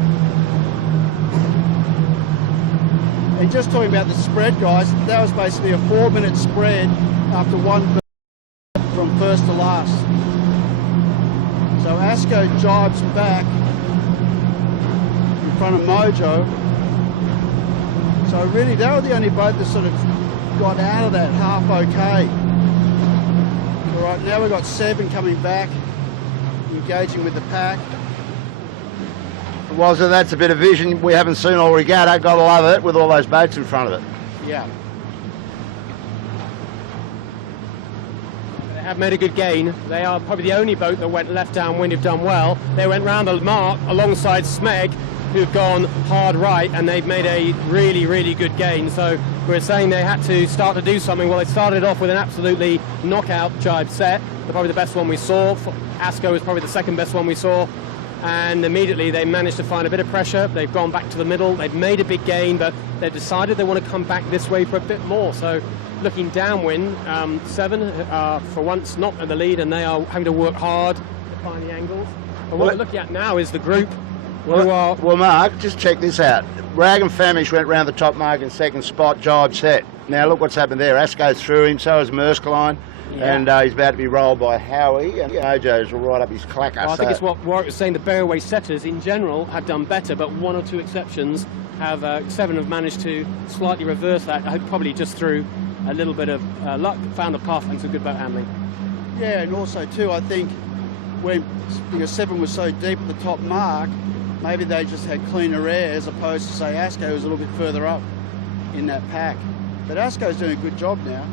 And just talking about the spread, guys, that was basically a 4-minute spread after one from first to last. So Asko jibes back in front of Mojo. So really, they were the only boat that sort of got out of that half okay. All right, now we've got 7 coming back, engaging with the pack. Well, so that's a bit of vision we haven't seen all regatta. Gotta love it with all those boats in front of it. Yeah. They have made a good gain. They are probably the only boat that went left downwind who've done well. They went round the mark alongside Smeg, who've gone hard right, and they've made a really, really good gain. So we're saying they had to start to do something. Well, they started off with an absolutely knockout jibe set. They're probably the best one we saw. Asko is probably the second best one we saw. And immediately they managed to find a bit of pressure. They've gone back to the middle. They've made a big gain, but they've decided they want to come back this way for a bit more. So looking downwind, 7 for once not in the lead, and they are having to work hard to find the angles. And what we're looking at now is the group. Well, Mark, just check this out. Rag and Famish went round the top mark in second spot, jibe set. Now look what's happened there. Asko's through him, so is Merskline. Yeah. And he's about to be rolled by Howie, and Mojo's right up his clacker. Well, I think it's what Warwick was saying. The Bearaway setters in general have done better, but 1 or 2 exceptions have 7 have managed to slightly reverse that. I hope probably just through a little bit of luck, found the path and some good boat handling. Yeah, and also too, I think because 7 was so deep at the top mark, maybe they just had cleaner air as opposed to say Asko was a little bit further up in that pack. But Asco's doing a good job now.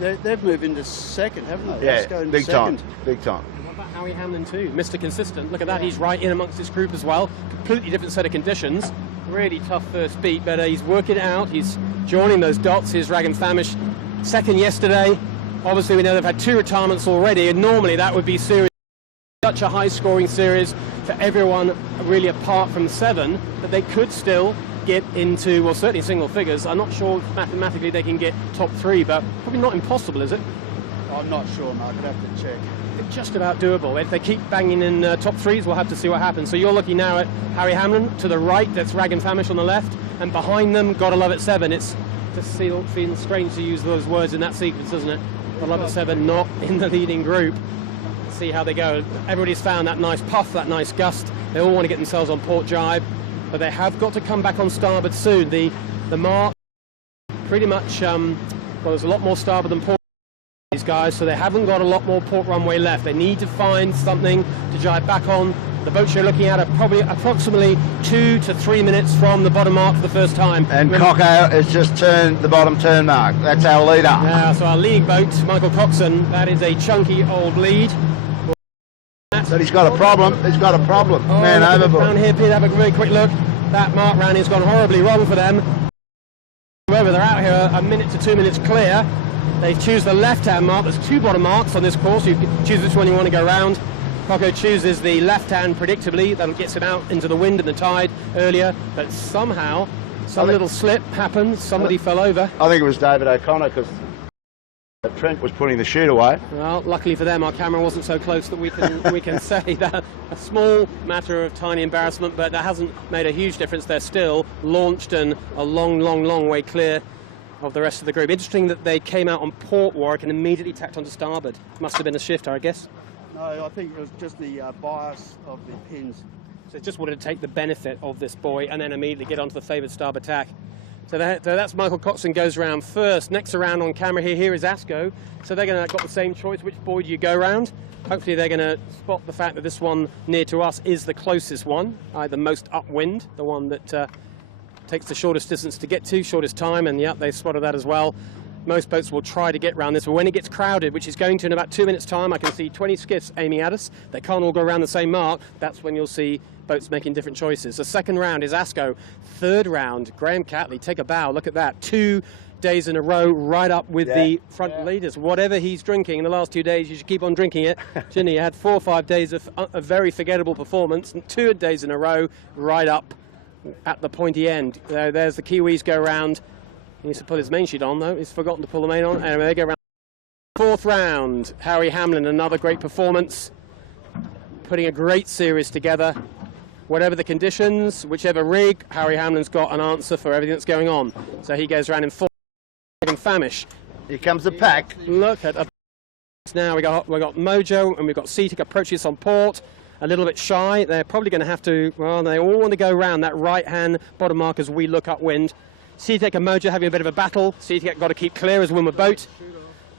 They've moved into second, haven't they? Yeah, Asco into big second. time, big time. What about Howie Hamlin too? Mr. Consistent. Look at that, he's right in amongst this group as well. Completely different set of conditions. Really tough first beat, but he's working it out. He's joining those dots. Here's Rag and Famish, second yesterday. Obviously we know they've had 2 retirements already, and normally that would be series. Such a high scoring series for everyone really apart from 7, but they could still get into, well, certainly single figures. I'm not sure if mathematically they can get top 3, but probably not impossible, is it? I'm not sure, Mark. I'd have to check. It's just about doable. If they keep banging in top 3s, we'll have to see what happens. So you're looking now at Howie Hamlin to the right, that's Rag and Famish on the left, and behind them, Gotta Love It 7. It's just feeling strange to use those words in that sequence, doesn't it? Gotta Love It 7 not in the leading group. See how they go. Everybody's found that nice puff, that nice gust. They all want to get themselves on port jibe, but they have got to come back on starboard soon. The mark pretty much, well, there's a lot more starboard than port, these guys, so they haven't got a lot more port runway left. They need to find something to jibe back on. The boats you're looking at are probably approximately 2 to 3 minutes from the bottom mark for the first time. And Cocko has just turned the bottom turn mark. That's our leader. Yeah, so our leading boat, Michael Coxon, that is a chunky old lead. But he's got a problem. He's got a problem. Oh, Man overboard. Down here, Pete, have a very quick look. That mark round has gone horribly wrong for them. However, they're out here a minute to 2 minutes clear. They choose the left-hand mark. There's 2 bottom marks on this course. You can choose which one you want to go round. Cocko chooses the left-hand predictably. That gets him out into the wind and the tide earlier. But somehow, some little slip happened. Somebody fell over. I think it was David O'Connor because Trent was putting the chute away. Well, luckily for them, our camera wasn't so close that we can say that. A small matter of tiny embarrassment, but that hasn't made a huge difference. They're still launched and a long, long, long way clear of the rest of the group. Interesting that they came out on port Warwick and immediately tacked onto starboard. Must have been a shifter, I guess. No, I think it was just the bias of the pins. So just wanted to take the benefit of this buoy and then immediately get onto the favoured starboard tack. So that's Michael Coxon goes round first. Next around on camera here is Asco. So they're going to got the same choice. Which buoy do you go round? Hopefully they're going to spot the fact that this one near to us is the closest one, the most upwind, the one that takes the shortest distance to get to, shortest time, and yeah, they spotted that as well. Most boats will try to get round this, but when it gets crowded, which is going to in about 2 minutes' time, I can see 20 skiffs aiming at us. They can't all go around the same mark. That's when you'll see boats making different choices. The second round is Asco. Third round, Graham Catley, take a bow. Look at that. 2 days in a row, right up with the front leaders. Whatever he's drinking in the last 2 days, you should keep on drinking it. Ginny had 4 or 5 days of a very forgettable performance, and 2 days in a row, right up at the pointy end. There's the Kiwis go round. He needs to put his main sheet on, though. He's forgotten to pull the main on. Anyway, they go round. 4th round, Howie Hamlin, another great performance. Putting a great series together. Whatever the conditions, whichever rig, Howie Hamlin's got an answer for everything that's going on. So he goes round in 4th and Famish. Here comes the pack. Look at now we got Mojo and we've got Seatic approaching us on port. A little bit shy. They're probably going to have to, well, they all want to go round that right-hand bottom mark as we look upwind. Seatic and Mojo having a bit of a battle. Seatic got to keep clear as a windward boat.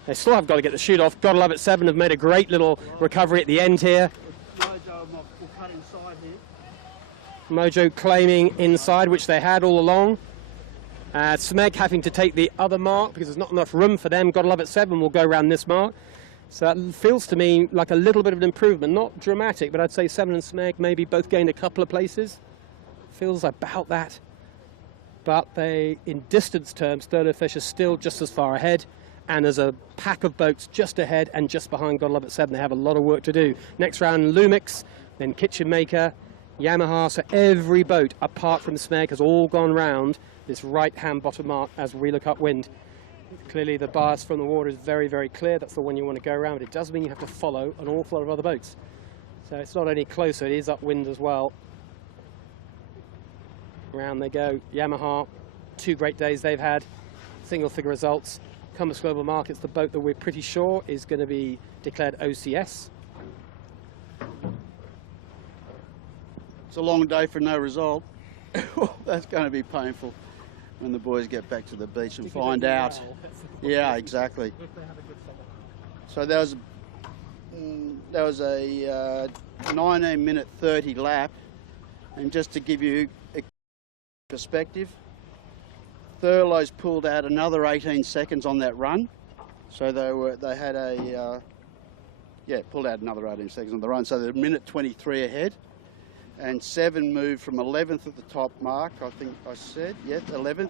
They still have got to get the chute off. Gotta Love It 7 have made a great little recovery at the end here. Mojo claiming inside, which they had all along. Smeg having to take the other mark because there's not enough room for them. Gotta Love It 7 will go around this mark. So that feels to me like a little bit of an improvement. Not dramatic, but I'd say 7 and Smeg maybe both gained a couple of places. Feels about that. But they, in distance terms, Sterno Fish are still just as far ahead. And there's a pack of boats just ahead and just behind Gotta Love It 7. They have a lot of work to do. Next round, Lumix, then Kitchen Maker, Yamaha. So every boat, apart from Smeg, has all gone round this right-hand bottom mark as we look upwind. Clearly the bias from the water is very, very clear. That's the one you want to go around. But it does mean you have to follow an awful lot of other boats. So it's not only closer, it is upwind as well. Round they go. Yamaha, 2 great days they've had. Single-figure results. Compass Global Markets, the boat that we're pretty sure is going to be declared OCS. It's a long day for no result. That's going to be painful when the boys get back to the beach and find out. Yeah, exactly. So there was a 19-minute 30 lap, and just to give you a perspective, Thurlow's pulled out another 18 seconds on that run. So they had pulled out another 18 seconds on the run. So they're a minute 23 ahead. And 7 moved from 11th at the top mark, I think I said, 11th,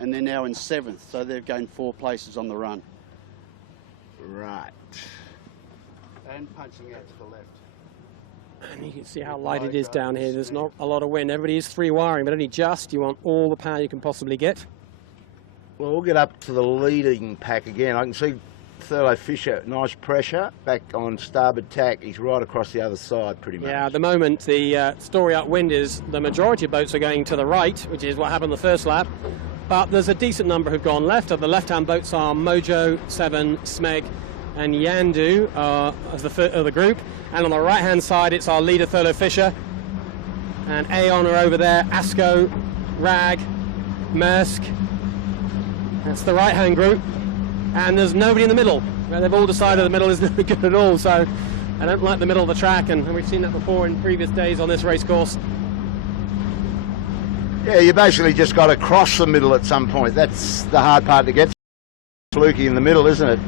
and they're now in 7th. So they've gained 4 places on the run. Right. And punching out to the left. And you can see how light it is down here. There's not a lot of wind. Everybody is 3 wiring, but only just. You want all the power you can possibly get. Well, we'll get up to the leading pack again. I can see Thurlow Fisher, nice pressure, back on starboard tack. He's right across the other side pretty much. Yeah, at the moment the story upwind is the majority of boats are going to the right, which is what happened the first lap. But there's a decent number who've gone left. Of the left-hand boats are Mojo, Seven, Smeg and Yandu as the group. And on the right-hand side it's our leader Thurlow Fisher. And Aeon are over there, Asco, Rag, Maersk. That's the right-hand group. And there's nobody in the middle. They've all decided the middle is not good at all, so I don't like the middle of the track, and we've seen that before in previous days on this race course. Yeah, you basically just got to cross the middle at some point. That's the hard part to get. Fluky in the middle, isn't it?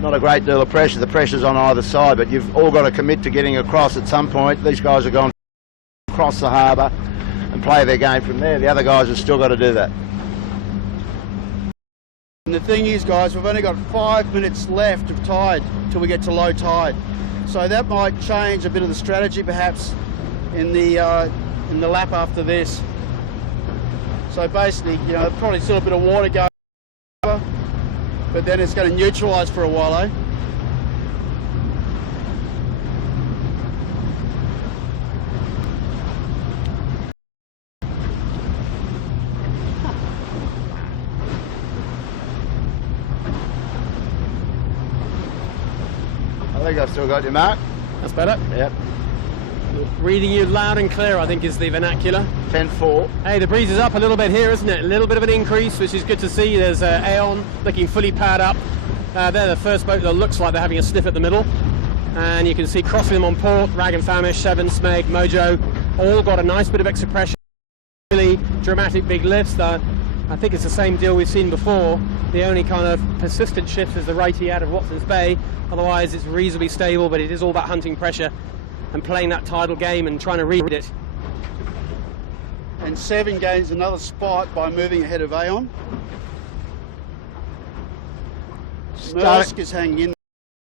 Not a great deal of pressure. The pressure's on either side, but you've all got to commit to getting across at some point. These guys are going to cross the harbour and play their game from there. The other guys have still got to do that. And the thing is, guys, we've only got 5 minutes left of tide till we get to low tide. So that might change a bit of the strategy, perhaps, in the lap after this. So basically, you know, probably still a bit of water going over, but then it's going to neutralise for a while, eh? I think I've still got you, Mark. That's better. Yep. Reading you loud and clear, I think, is the vernacular. 10-4. Hey, the breeze is up a little bit here, isn't it? A little bit of an increase, which is good to see. There's Aeon looking fully powered up. They're the first boat that looks like they're having a sniff at the middle. And you can see crossing them on port, Rag and Famish, Seven, Smeg, Mojo, all got a nice bit of extra pressure. Really dramatic big lifts. I think it's the same deal we've seen before. The only kind of persistent shift is the righty out of Watson's Bay. Otherwise, it's reasonably stable, but it is all about hunting pressure and playing that tidal game and trying to read it. And Seven gains another spot by moving ahead of Aeon. Maersk is hanging in.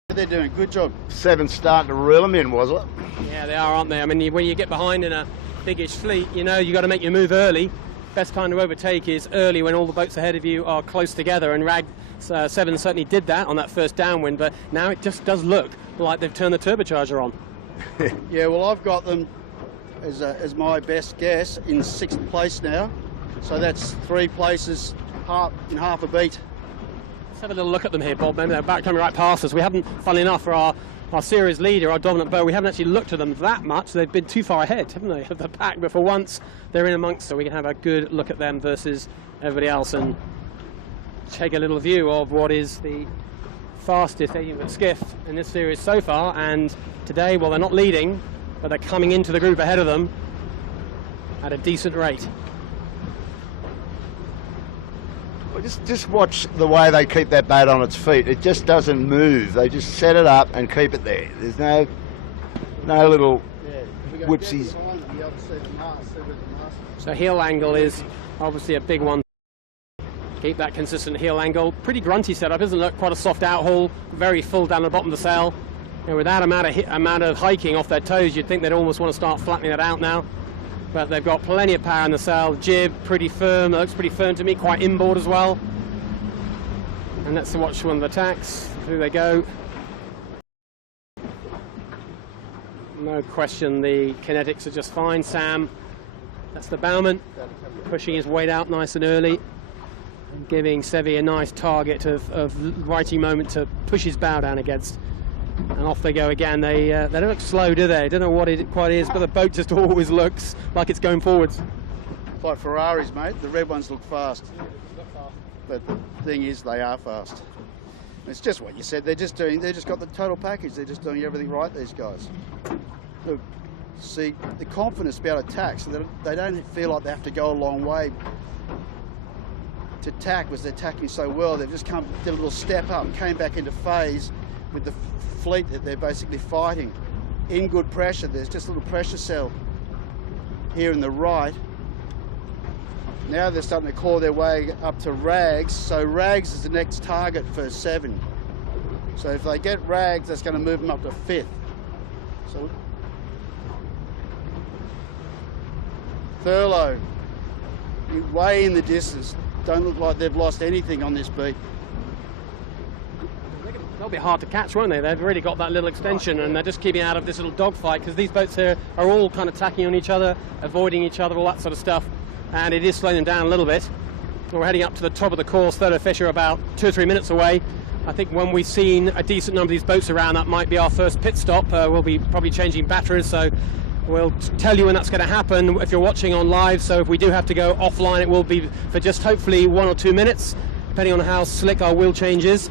They're doing a good job. Seven starting to reel them in, was it? Yeah, they are, aren't they? I mean, when you get behind in a biggish fleet, you know, you've got to make your move early. Best time to overtake is early when all the boats ahead of you are close together, and Rag 7 certainly did that on that first downwind, but now it just does look like they've turned the turbocharger on. Yeah, well, I've got them as my best guess in 6th place now, so that's 3 places in half a beat. Let's have a little look at them here, Bob. Maybe they're back coming right past us. We haven't, funnily enough, for our series leader, our dominant bow, we haven't actually looked at them that much. They've been too far ahead, haven't they, of the pack, but for once they're in amongst, so we can have a good look at them versus everybody else and take a little view of what is the fastest 18-foot skiff in this series so far. And today, well, they're not leading, but they're coming into the group ahead of them at a decent rate. Well, just watch the way they keep that boat on its feet. It just doesn't move. They just set it up and keep it there. There's no little whoopsies. So heel angle is obviously a big one. Keep that consistent heel angle. Pretty grunty setup, isn't it? Quite a soft outhaul, very full down the bottom of the sail. And with that amount of hiking off their toes, you'd think they'd almost want to start flattening it out now. But they've got plenty of power in the sail. Jib, pretty firm. It looks pretty firm to me, quite inboard as well. And let's watch one of the tacks. Through they go. No question, the kinetics are just fine. Sam, that's the bowman, pushing his weight out nice and early. And giving Sevi a nice target of righty moment to push his bow down against. And off they go again. They don't look slow, do they? Don't know what it quite is, but the boat just always looks like it's going forwards. It's like Ferraris, mate. The red ones look fast. But the thing is, they are fast. It's just what you said. They just got the total package. They're just doing everything right, these guys. Look, see, the confidence to be able to tack, so that they don't feel like they have to go a long way to Tack was they're tacking so well, they've just did a little step up, came back into phase with the fleet that they're basically fighting. In good pressure, there's just a little pressure cell here in the right. Now they're starting to claw their way up to Rags, so Rags is the next target for 7. So if they get Rags, that's going to move them up to 5th. So Thurlow, way in the distance, don't look like they've lost anything on this beat. They'll be hard to catch, won't they? They've really got that little extension, and they're just keeping out of this little dogfight, because these boats here are all kind of tacking on each other, avoiding each other, all that sort of stuff, and it is slowing them down a little bit. We're heading up to the top of the course. Thurlow Fish are about 2 or 3 minutes away. I think when we've seen a decent number of these boats around, that might be our first pit stop. We'll be probably changing batteries, so we'll tell you when that's going to happen if you're watching on live. So if we do have to go offline, it will be for just hopefully 1 or 2 minutes, depending on how slick our wheel change is.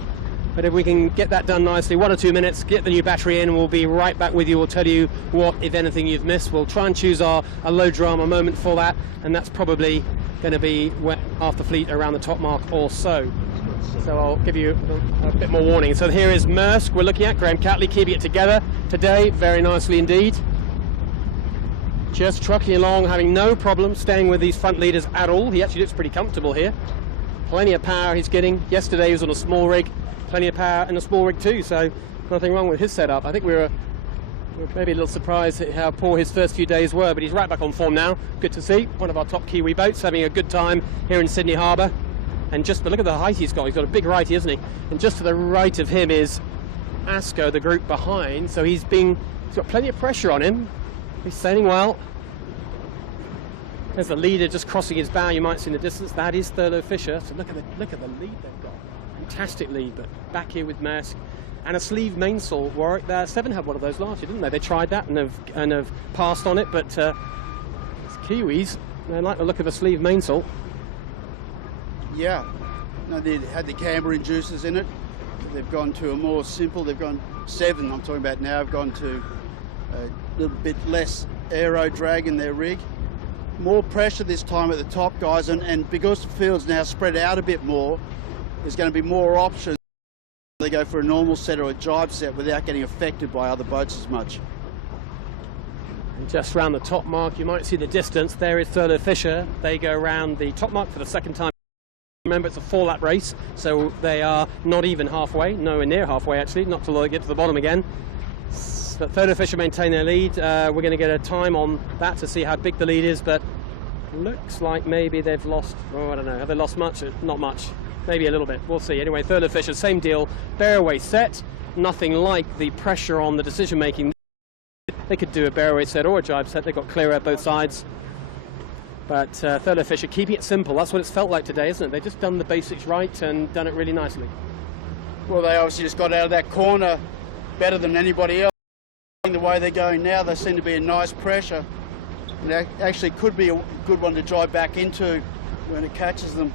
But if we can get that done nicely, 1 or 2 minutes, get the new battery in, we'll be right back with you. We'll tell you what, if anything, you've missed. We'll try and choose a low drama moment for that, and that's probably going to be after fleet around the top mark or so. So I'll give you a bit more warning. So here is Maersk we're looking at. Graham Catley keeping it together today, very nicely indeed. Just trucking along, having no problem staying with these front leaders at all. He actually looks pretty comfortable here. Plenty of power he's getting. Yesterday he was on a small rig. Plenty of power in a small rig too, so nothing wrong with his setup. I think we were maybe a little surprised at how poor his first few days were, but he's right back on form now. Good to see. One of our top Kiwi boats having a good time here in Sydney Harbour. And but look at the height he's got. He's got a big righty, isn't he? And just to the right of him is Asco, the group behind. So he's got plenty of pressure on him. He's sailing well. There's the leader just crossing his bow. You might see in the distance. That is Thurlow Fisher. So look at the lead they've got. Fantastic lead, but back here with Maersk and a sleeve mainsail. Warwick, Seven had one of those last year, didn't they? They tried that and have passed on it, but it's Kiwis. They like the look of a sleeve mainsail. Yeah, no, they had the camber inducers in it. They've gone to a more simple. They've gone 7. I'm talking about now. Have gone to a little bit less aero drag in their rig. More pressure this time at the top, guys, and because the field's now spread out a bit more, there's going to be more options. They go for a normal set or a jibe set without getting affected by other boats as much. And just round the top mark, you might see the distance. There is Thurlow Fisher. They go around the top mark for the second time. Remember, it's a 4-lap race, so they are not even halfway, nowhere near halfway actually, not till they get to the bottom again. But Thurlow Fisher maintain their lead. We're going to get a time on that to see how big the lead is, but looks like maybe they've lost, oh, I don't know, have they lost much? Not much. Maybe a little bit. We'll see. Anyway, Thurlow Fisher, same deal. Bearaway set. Nothing like the pressure on the decision making. They could do a bearaway set or a jibe set. They've got clear air both sides. But Thurlow Fisher keeping it simple. That's what it's felt like today, isn't it? They've just done the basics right and done it really nicely. Well, they obviously just got out of that corner better than anybody else. The way they're going now, they seem to be in nice pressure. And that actually could be a good one to drive back into when it catches them.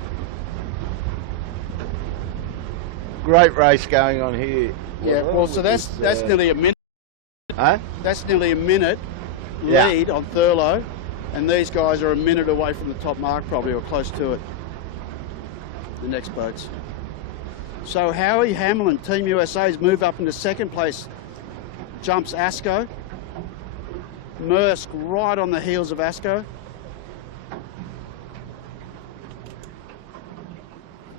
Great race going on here. Yeah, well, so that's nearly a minute. Huh? That's nearly a minute lead on Thurlow, and these guys are a minute away from the top mark probably, or close to it. The next boats. So Howie Hamlin, Team USA's move up into second place. Jumps Asco. Maersk right on the heels of Asco.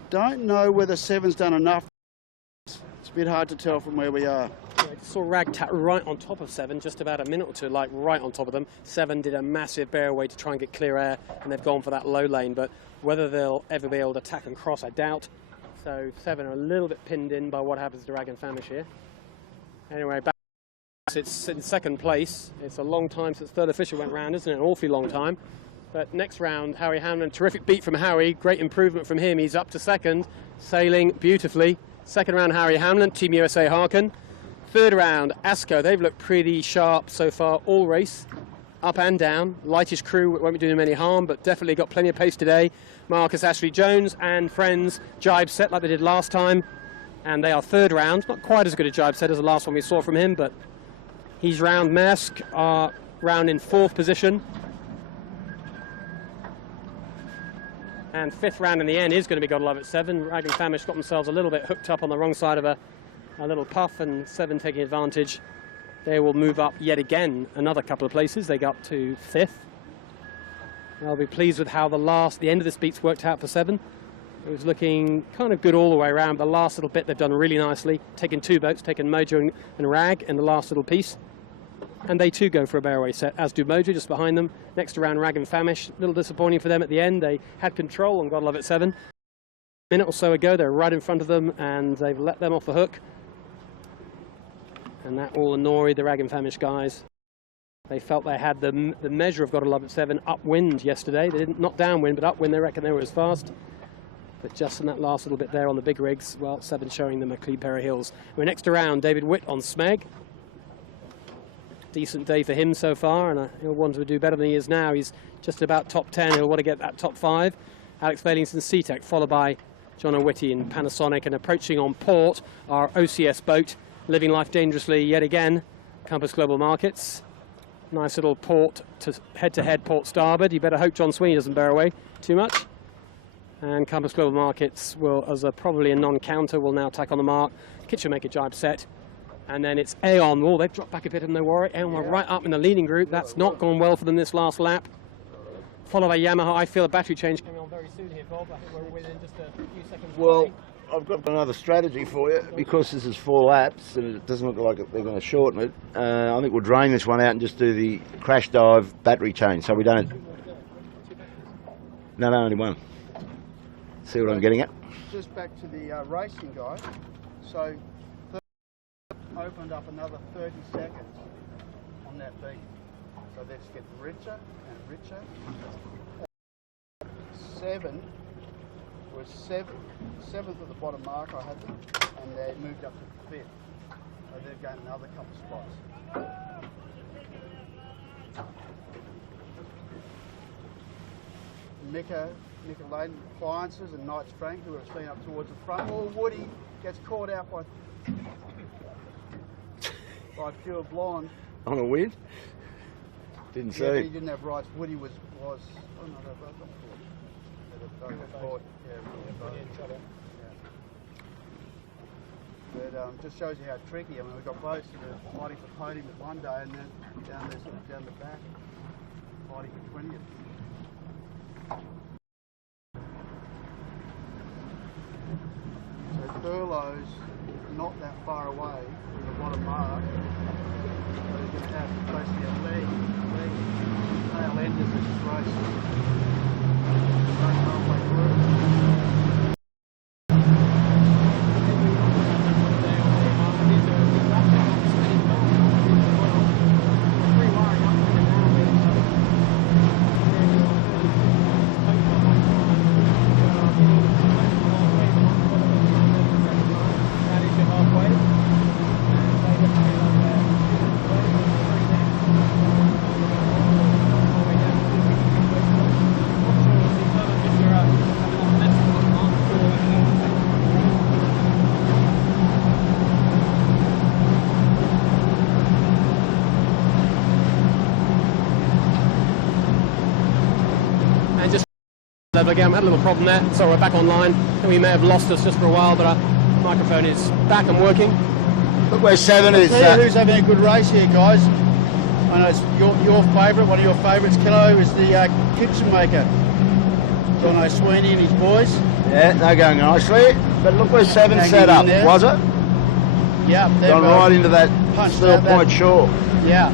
Don't know whether 7's done enough. It's a bit hard to tell from where we are. Yeah, I saw Ragtag right on top of 7, just about a minute or two, like right on top of them. 7 did a massive bearaway to try and get clear air, and they've gone for that low lane, but whether they'll ever be able to tack and cross, I doubt. So 7 are a little bit pinned in by what happens to Drag and Famish here. Anyway, back. It's in second place. It's a long time since Thurlow Fisher went round, isn't it? An awfully long time. But next round, Howie Hamlin, terrific beat from Howie, great improvement from him. He's up to second, sailing beautifully. Second round, Howie Hamlin, Team USA Harkin. Third round, Asco. They've looked pretty sharp so far all race, up and down. Lightish crew, won't be doing them any harm, but definitely got plenty of pace today. Marcus Ashley Jones and friends, jibe set like they did last time. And they are third round. Not quite as good a jibe set as the last one we saw from him, but he's round. Maersk are round in 4th position. And fifth round in the end is going to be Gotta Love It 7. Rag and Famish got themselves a little bit hooked up on the wrong side of a little puff, and 7 taking advantage. They will move up yet again another couple of places. They go up to 5th. I'll be pleased with how the end of this beat's worked out for 7. It was looking kind of good all the way around. The last little bit they've done really nicely, taking 2 boats, taking Mojo and Rag in the last little piece. And they too go for a bear-away set, as do Mojo just behind them. Next around, Rag and Famish. A little disappointing for them at the end. They had control on Gotta Love It 7. A minute or so ago, they were right in front of them, and they've let them off the hook. And that all annoyed the Rag and Famish guys. They felt they had the measure of Gotta Love It 7 upwind yesterday. They didn't, not downwind, but upwind. They reckon they were as fast. But just in that last little bit there on the big rigs, well, 7 showing them a clean pair of heels. We're next around, David Witt on Smeg. Decent day for him so far, and he'll want to do better than he is now. He's just about top 10. He'll want to get that top 5. Alex Bailington, Tack, followed by John O'Witty in Panasonic, and approaching on port, our OCS boat, living life dangerously yet again, Compass Global Markets. Nice little port to head-to-head port starboard. You better hope John Sweeney doesn't bear away too much. And Compass Global Markets will, as probably a non-counter, will now tack on the mark. Kitchen make a jibe set. And then it's Aeon. Oh, they've dropped back a bit, haven't they, Warwick? Aeon were right up in the leading group. That's not gone well for them this last lap. Followed by Yamaha. I feel a battery change coming on very soon here, Bob. I think we're within just a few seconds. Well, I've got another strategy for you. Because this is 4 laps and it doesn't look like they're going to shorten it, I think we'll drain this one out and just do the crash dive battery change so we don't... No, only one. See what I'm getting at? Just back to the racing guy. So opened up another 30 seconds on that beat. So that's getting richer and richer. 7 was 7th at the bottom mark I had them, and they moved up to 5th. So they've gained another couple spots. Mika Layden Appliances and Knights Frank, who have been up towards the front. Oh, Woody gets caught out by Pure Blonde. On a wind? Didn't see. Yeah, but he didn't have rights. Woody was oh no, they're both on board. But just shows you how tricky. I mean, we've got boats that are fighting for podium at one day, and then down there, sort of down the back, fighting for 20th. So Thurlow's not that far away from the bottom mark. So he's going to have basically a leg tail end of this race. Right halfway through. Again, I had a little problem there, so we're back online. I think we may have lost us just for a while, but our microphone is back and working. Look where 7 is. Who's having a good race here, guys? I know it's your favourite, one of your favourites, Kilo, is the kitchen maker. John O'Sweeney and his boys. Yeah, they're going nicely. But look where 7 set up, was it? Yeah. Gone right into that Steel Point shore. Yeah.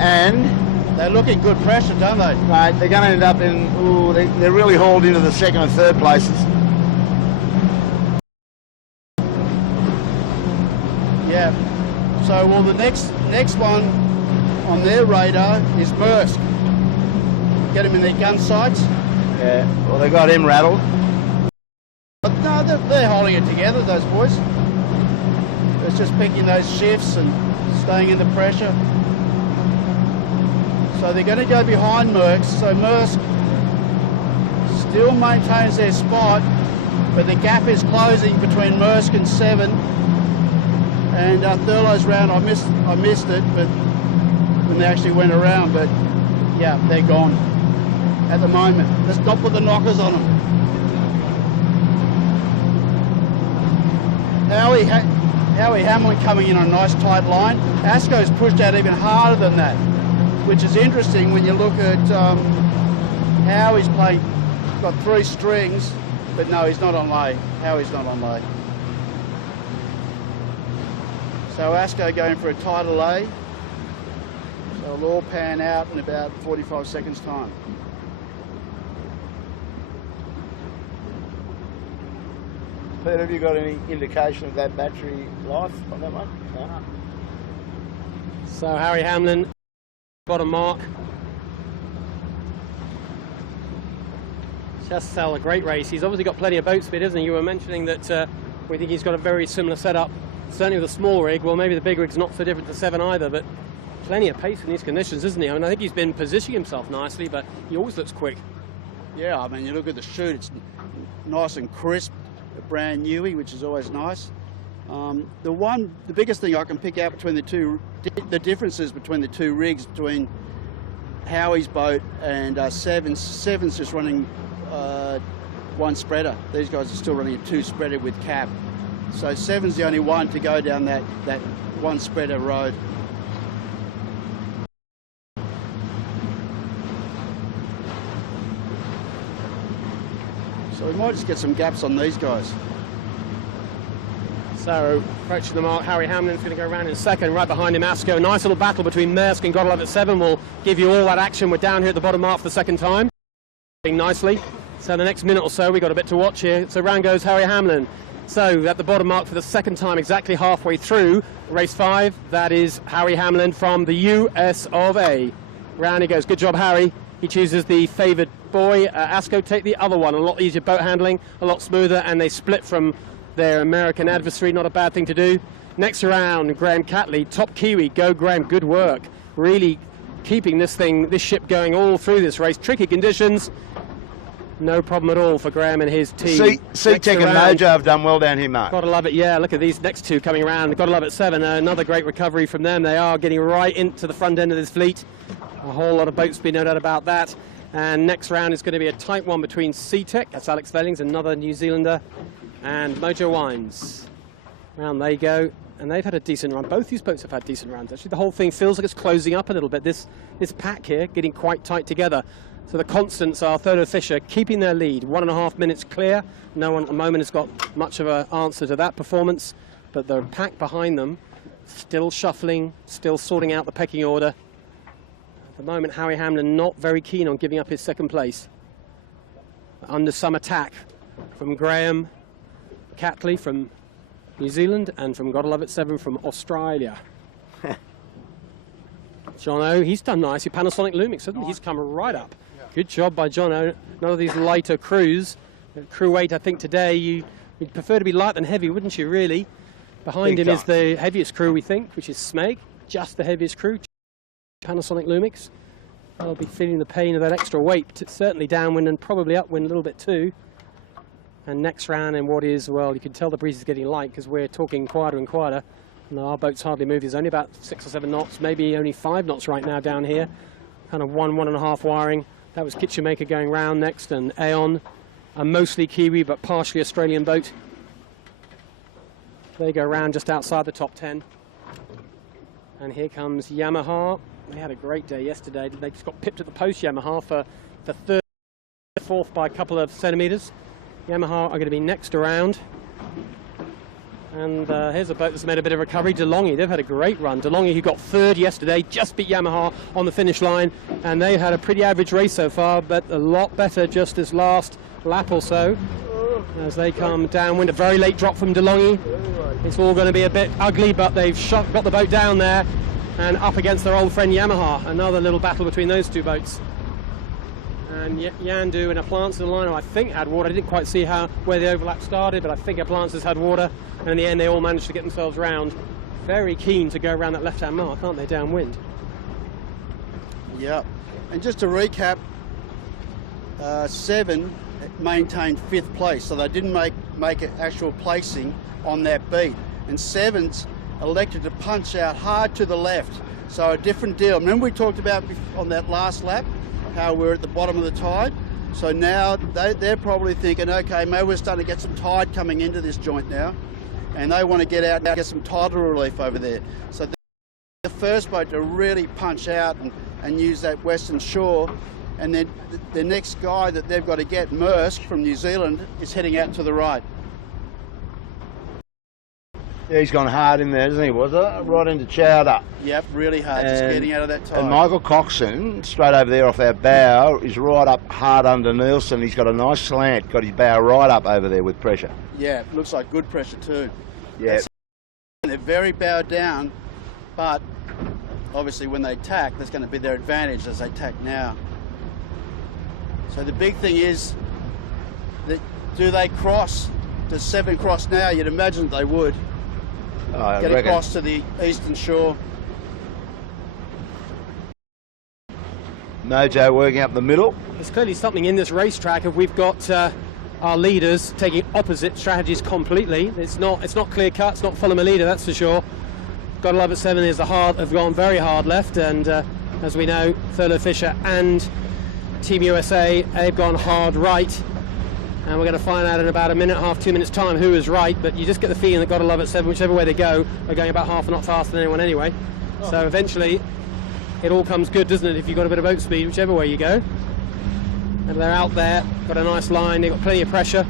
And they look in good pressure, don't they? Right, they're going to end up in, they're really hauled into the 2nd and 3rd places. Yeah. So, well, the next one on their radar is Maersk. Get him in their gun sights. Yeah, well, they got him rattled. But no, they're holding it together, those boys. It's just picking those shifts and staying in the pressure. So they're going to go behind Maersk. So Maersk still maintains their spot, but the gap is closing between Maersk and 7. And Thurlow's round, I missed it, but when they actually went around. But yeah, they're gone. at the moment. Let's not put the knockers on them. Howie Hamlin coming in on a nice tight line. Asco's pushed out even harder than that, which is interesting when you look at how he's playing. Got 3 strings, but no, he's not on lay. Howie's not on lay. So Asco going for a tighter lay. So it'll all pan out in about 45 seconds time. Peter, have you got any indication of that battery life on that one? No. So Harry Hamlin, bottom mark. Just sell a great race. He's obviously got plenty of boat speed, isn't he? You were mentioning that we think he's got a very similar setup, certainly with a small rig. Well, maybe the big rig's not so different to 7 either, but plenty of pace in these conditions, isn't he? I mean, I think he's been positioning himself nicely, but he always looks quick. Yeah, I mean, you look at the chute, it's nice and crisp, brand newy, which is always nice. The biggest thing I can pick out between the differences between the 2 rigs, between Howie's boat and Seven's just running 1 spreader. These guys are still running a 2 spreader with cap. So Seven's the only one to go down that 1 spreader road. So we might just get some gaps on these guys. So, approaching the mark, Harry Hamlin's going to go around in second, right behind him Asco. Nice little battle between Maersk and Godlove at 7. We'll give you all that action. We're down here at the bottom mark for the second time. Nicely. So the next minute or so, we've got a bit to watch here. So round goes Harry Hamlin. So at the bottom mark for the second time, exactly halfway through race 5, that is Harry Hamlin from the US of A. Round he goes. Good job, Harry. He chooses the favoured boy. Asco take the other one. A lot easier boat handling, a lot smoother, and they split from their American adversary. Not a bad thing to do. Next round, Graham Catley, top Kiwi. Go, Graham. Good work. Really keeping this ship going all through this race. Tricky conditions. No problem at all for Graham and his team. Tack and Mojo have done well down here, Mark. Gotta love it, yeah. Look at these next 2 coming around. Gotta love it, 7. Another great recovery from them. They are getting right into the front end of this fleet. A whole lot of boat speed, no doubt about that. And next round is going to be a tight one between Tack, that's Alex Vellings, another New Zealander, and Mojo Wines. Round they go. And they've had a decent run. Both these boats have had decent runs. Actually, the whole thing feels like it's closing up a little bit. This pack here getting quite tight together. So the constants are Thurlow Fisher keeping their lead. 1.5 minutes clear. No one at the moment has got much of an answer to that performance. But the pack behind them still shuffling, still sorting out the pecking order. At the moment, Harry Hamlin not very keen on giving up his second place. Under some attack from Graham Catley from New Zealand and from Gotta Love It 7 from Australia. Jono, he's done nicely. Panasonic Lumix, hasn't he? He's come right up. Yeah. Good job by Jono. None of these lighter crews. Crew weight, I think today, you'd prefer to be light than heavy, wouldn't you, really? Behind him is the heaviest crew, we think, which is Smeg. Just the heaviest crew. Panasonic Lumix. They'll be feeling the pain of that extra weight. Certainly downwind and probably upwind a little bit too. And next round in what is, well, you can tell the breeze is getting light because we're talking quieter and quieter. And our boat's hardly moved. There's only about 6 or 7 knots, maybe only 5 knots right now down here. Kind of 1.5 wiring. That was Kitchenmaker going round next, and Aeon, a mostly Kiwi but partially Australian boat. They go round just outside the top 10. And here comes Yamaha. They had a great day yesterday. They just got pipped at the post, Yamaha, for the 3rd, 4th by a couple of centimetres. Yamaha are going to be next around. And here's a boat that's made a bit of recovery, DeLonghi. They've had a great run. DeLonghi, who got 3rd yesterday, just beat Yamaha on the finish line. And they've had a pretty average race so far, but a lot better just this last lap or so. As they come downwind, a very late drop from DeLonghi. It's all going to be a bit ugly, but they've got the boat down there and up against their old friend Yamaha. Another little battle between those 2 boats. And Yandu and Appliance in the line, I think, had water. I didn't quite see where the overlap started, but I think Appliances had water. And in the end, they all managed to get themselves round. Very keen to go around that left-hand mark, aren't they, downwind? Yeah. And just to recap, 7 maintained 5th place, so they didn't make an actual placing on that beat. And 7's elected to punch out hard to the left, so a different deal. Remember we talked about on that last lap how we're at the bottom of the tide. So now they're probably thinking, okay, maybe we're starting to get some tide coming into this joint now, and they want to get out and get some tidal relief over there. So the first boat to really punch out and use that western shore, and then the next guy that they've got to get, Maersk from New Zealand, is heading out to the right. Yeah, he's gone hard in there, hasn't he, was it? Right into chowder. Yep, really hard, just getting out of that tide. And Michael Coxon, straight over there off our bow, is right up hard under Nielsen. He's got a nice slant, got his bow right up over there with pressure. Yeah, looks like good pressure too. Yeah. They're very bowed down, but obviously when they tack, that's going to be their advantage as they tack now. So the big thing is, that do they cross? Does 7 cross now? You'd imagine they would. Get across to the eastern shore. Mojo working up the middle. There's clearly something in this racetrack if we've got our leaders taking opposite strategies completely. It's not clear cut, it's not Fulham a leader, that's for sure. Gotta Love It 7 is have gone very hard left, and as we know, Thurlow Fisher and Team USA, they've gone hard right. And we're going to find out in about a minute, 2 minutes time who is right, but you just get the feeling that Gotta Love It 7, whichever way they go, are going about half a knot faster than anyone anyway. So eventually, it all comes good, doesn't it, if you've got a bit of boat speed, whichever way you go. And they're out there, got a nice line, they've got plenty of pressure,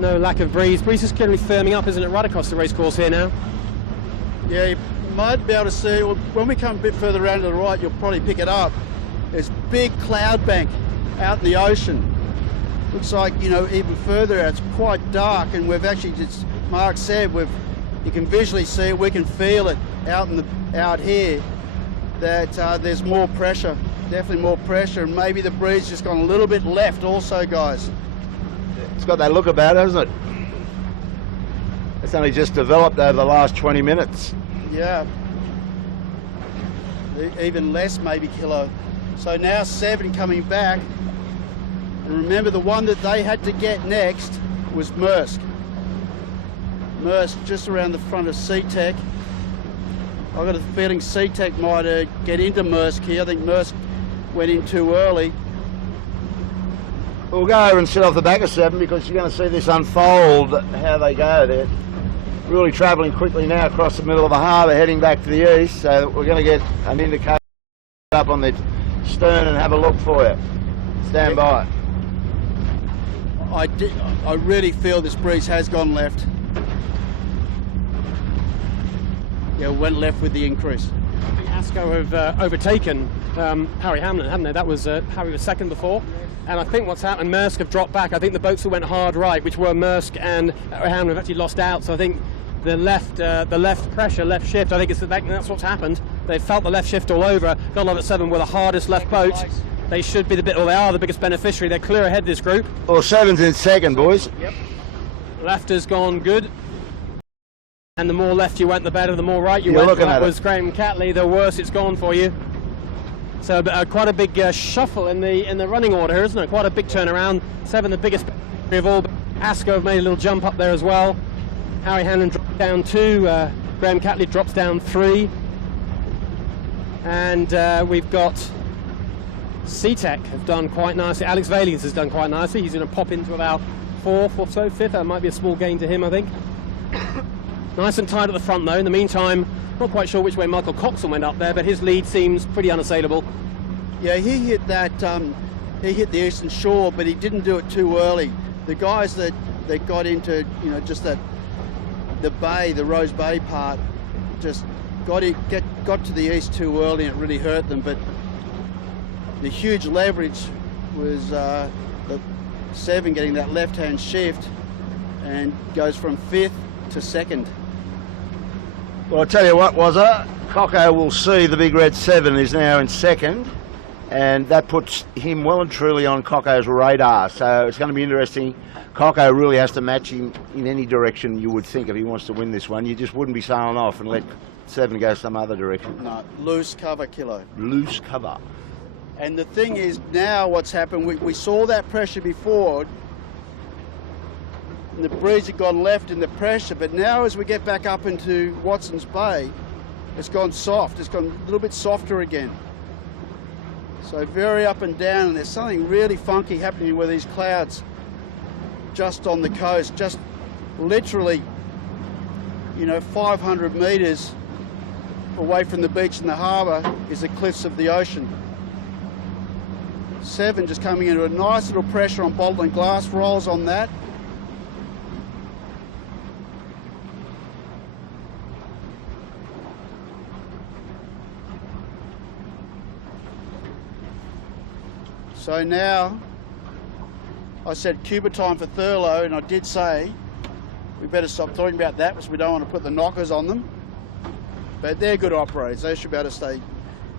no lack of breeze. Breeze is clearly firming up, isn't it, right across the racecourse here now? Yeah, you might be able to see, when we come a bit further around to the right, you'll probably pick it up. There's big cloud bank out in the ocean. Looks like, you know, even further out, it's quite dark, and we've actually, just Mark said, you can visually see it, we can feel it out here, that there's more pressure, definitely more pressure, and maybe the breeze just gone a little bit left also, guys. It's got that look about it, hasn't it? It's only just developed over the last 20 minutes. Yeah. Even less maybe, Kilo. So now 7 coming back. And remember, the one that they had to get next was Maersk. Maersk just around the front of Tack. I've got a feeling Tack might get into Maersk here. I think Maersk went in too early. We'll go over and sit off the back of 7 because you're going to see this unfold, how they go. They're really travelling quickly now across the middle of the harbour, heading back to the east, so we're going to get an indicator up on the stern and have a look for you. Stand by. I really feel this breeze has gone left. Yeah, went left with the increase. The ASCO have overtaken Harry Hamlin, haven't they? That was Harry was second before, and I think what's happened, Maersk have dropped back. I think the boats that went hard right, which were Maersk and Hamlin, have actually lost out. So I think the left pressure, left shift, I think that's what's happened. They felt the left shift all over. Gotta Love It 7 were the hardest left boat. They should be they are the biggest beneficiary. They're clear ahead this group. Well, 7's in second, boys. Yep. Left has gone good. And the more left you went, the better. The more right you went. That was Graham Catley. The worse it's gone for you. So quite a big shuffle in the running order here, isn't it? Quite a big turnaround. 7, the biggest of all. ASCO have made a little jump up there as well. Harry Hamlin dropped down 2. Graham Catley drops down 3. And we've got Tack have done quite nicely. Alex Valians has done quite nicely. He's going to pop into about 4th or so, 5th. That might be a small gain to him, I think. Nice and tight at the front, though. In the meantime, not quite sure which way Michael Coxon went up there, but his lead seems pretty unassailable. Yeah, he hit the eastern shore, but he didn't do it too early. The guys that got into, you know, just the bay, the Rose Bay part, just got to the east too early, and it really hurt them. But the huge leverage was the 7 getting that left-hand shift and goes from 5th to 2nd. Well, I'll tell you what, Cocko will see the big red 7 is now in 2nd, and that puts him well and truly on Cocko's radar. So it's going to be interesting. Cocko really has to match him in any direction you would think if he wants to win this one. You just wouldn't be sailing off and let 7 go some other direction. No, loose cover, Kilo. Loose cover. And the thing is, now what's happened, we saw that pressure before, and the breeze had gone left in the pressure, but now as we get back up into Watson's Bay, it's gone soft. It's gone a little bit softer again. So very up and down, and there's something really funky happening with these clouds just on the coast, just literally, you know, 500 metres away from the beach in the harbour is the cliffs of the ocean. 7 just coming into a nice little pressure on Bolton glass rolls on that. So now, I said Cuba time for Thurlow, and I did say we better stop talking about that because we don't want to put the knockers on them. But they're good operators. They should be able to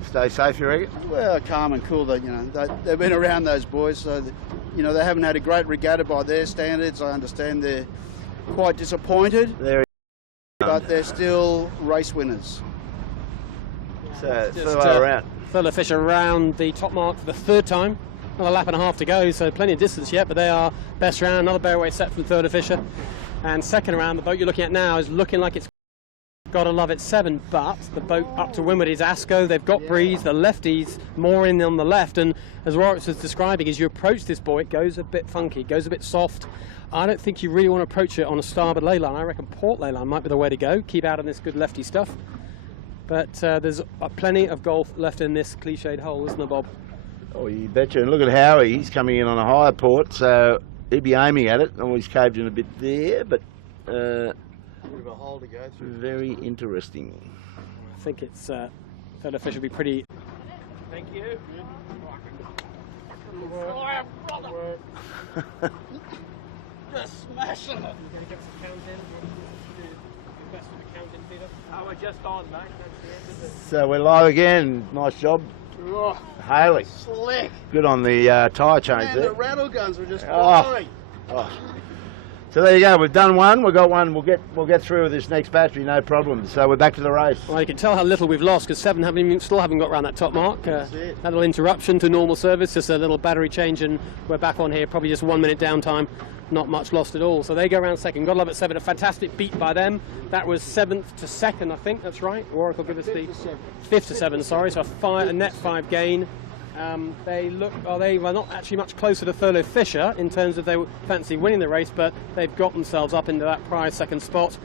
stay safe, you reckon? well, calm and cool. That, you know, they've been around those boys, so that, you know, they haven't had a great regatta by their standards. I understand they're quite disappointed, but they're still race winners. So Thurlow around. Thurlow fish around the top mark for the 3rd time. Another lap and a half to go, so plenty of distance yet, but they are best round. Another bareway set from Thurlow fisher. And second round, the boat you're looking at now is looking like it's got to love it 7, but the boat up to windward is Asco. They've got breeze, the lefties more in on the left, and as Roberts was describing, as you approach this buoy, it goes a bit funky, it goes a bit soft. I don't think you really want to approach it on a starboard ley line. I reckon port ley line might be the way to go. Keep out of this good lefty stuff. But there's plenty of golf left in this cliched hole, isn't there, Bob? Oh, you betcha. And look at Howie, he's coming in on a higher port, so he'd be aiming at it. Oh, he's caved in a bit there, but Bit of a hole to go through. very interesting. I think it's Thurlow fish will be pretty. Thank you. Just smashing it. Oh, we're just on, mate. So we're live again. Nice job. Oh, Haley, slick. good on the tyre change Man, there. the rattle guns were just Oh. flying. Oh. So there you go, we've done one, we've got one, we'll get through with this next battery, no problem. So we're back to the race. Well, you can tell how little we've lost because 7 still haven't got around that top mark. it. That little interruption to normal service, just a little battery change, and we're back on here. Probably just 1 minute downtime, not much lost at all. So they go around second. Got to love it 7, a fantastic beat by them. That was 7th to 2nd, I think. That's right. Warwick will give us the 5th to 7. Sorry, so a net 5 gain. They were not actually much closer to Thurlow Fisher in terms of they fancy winning the race, but they've got themselves up into that prize 2nd spot,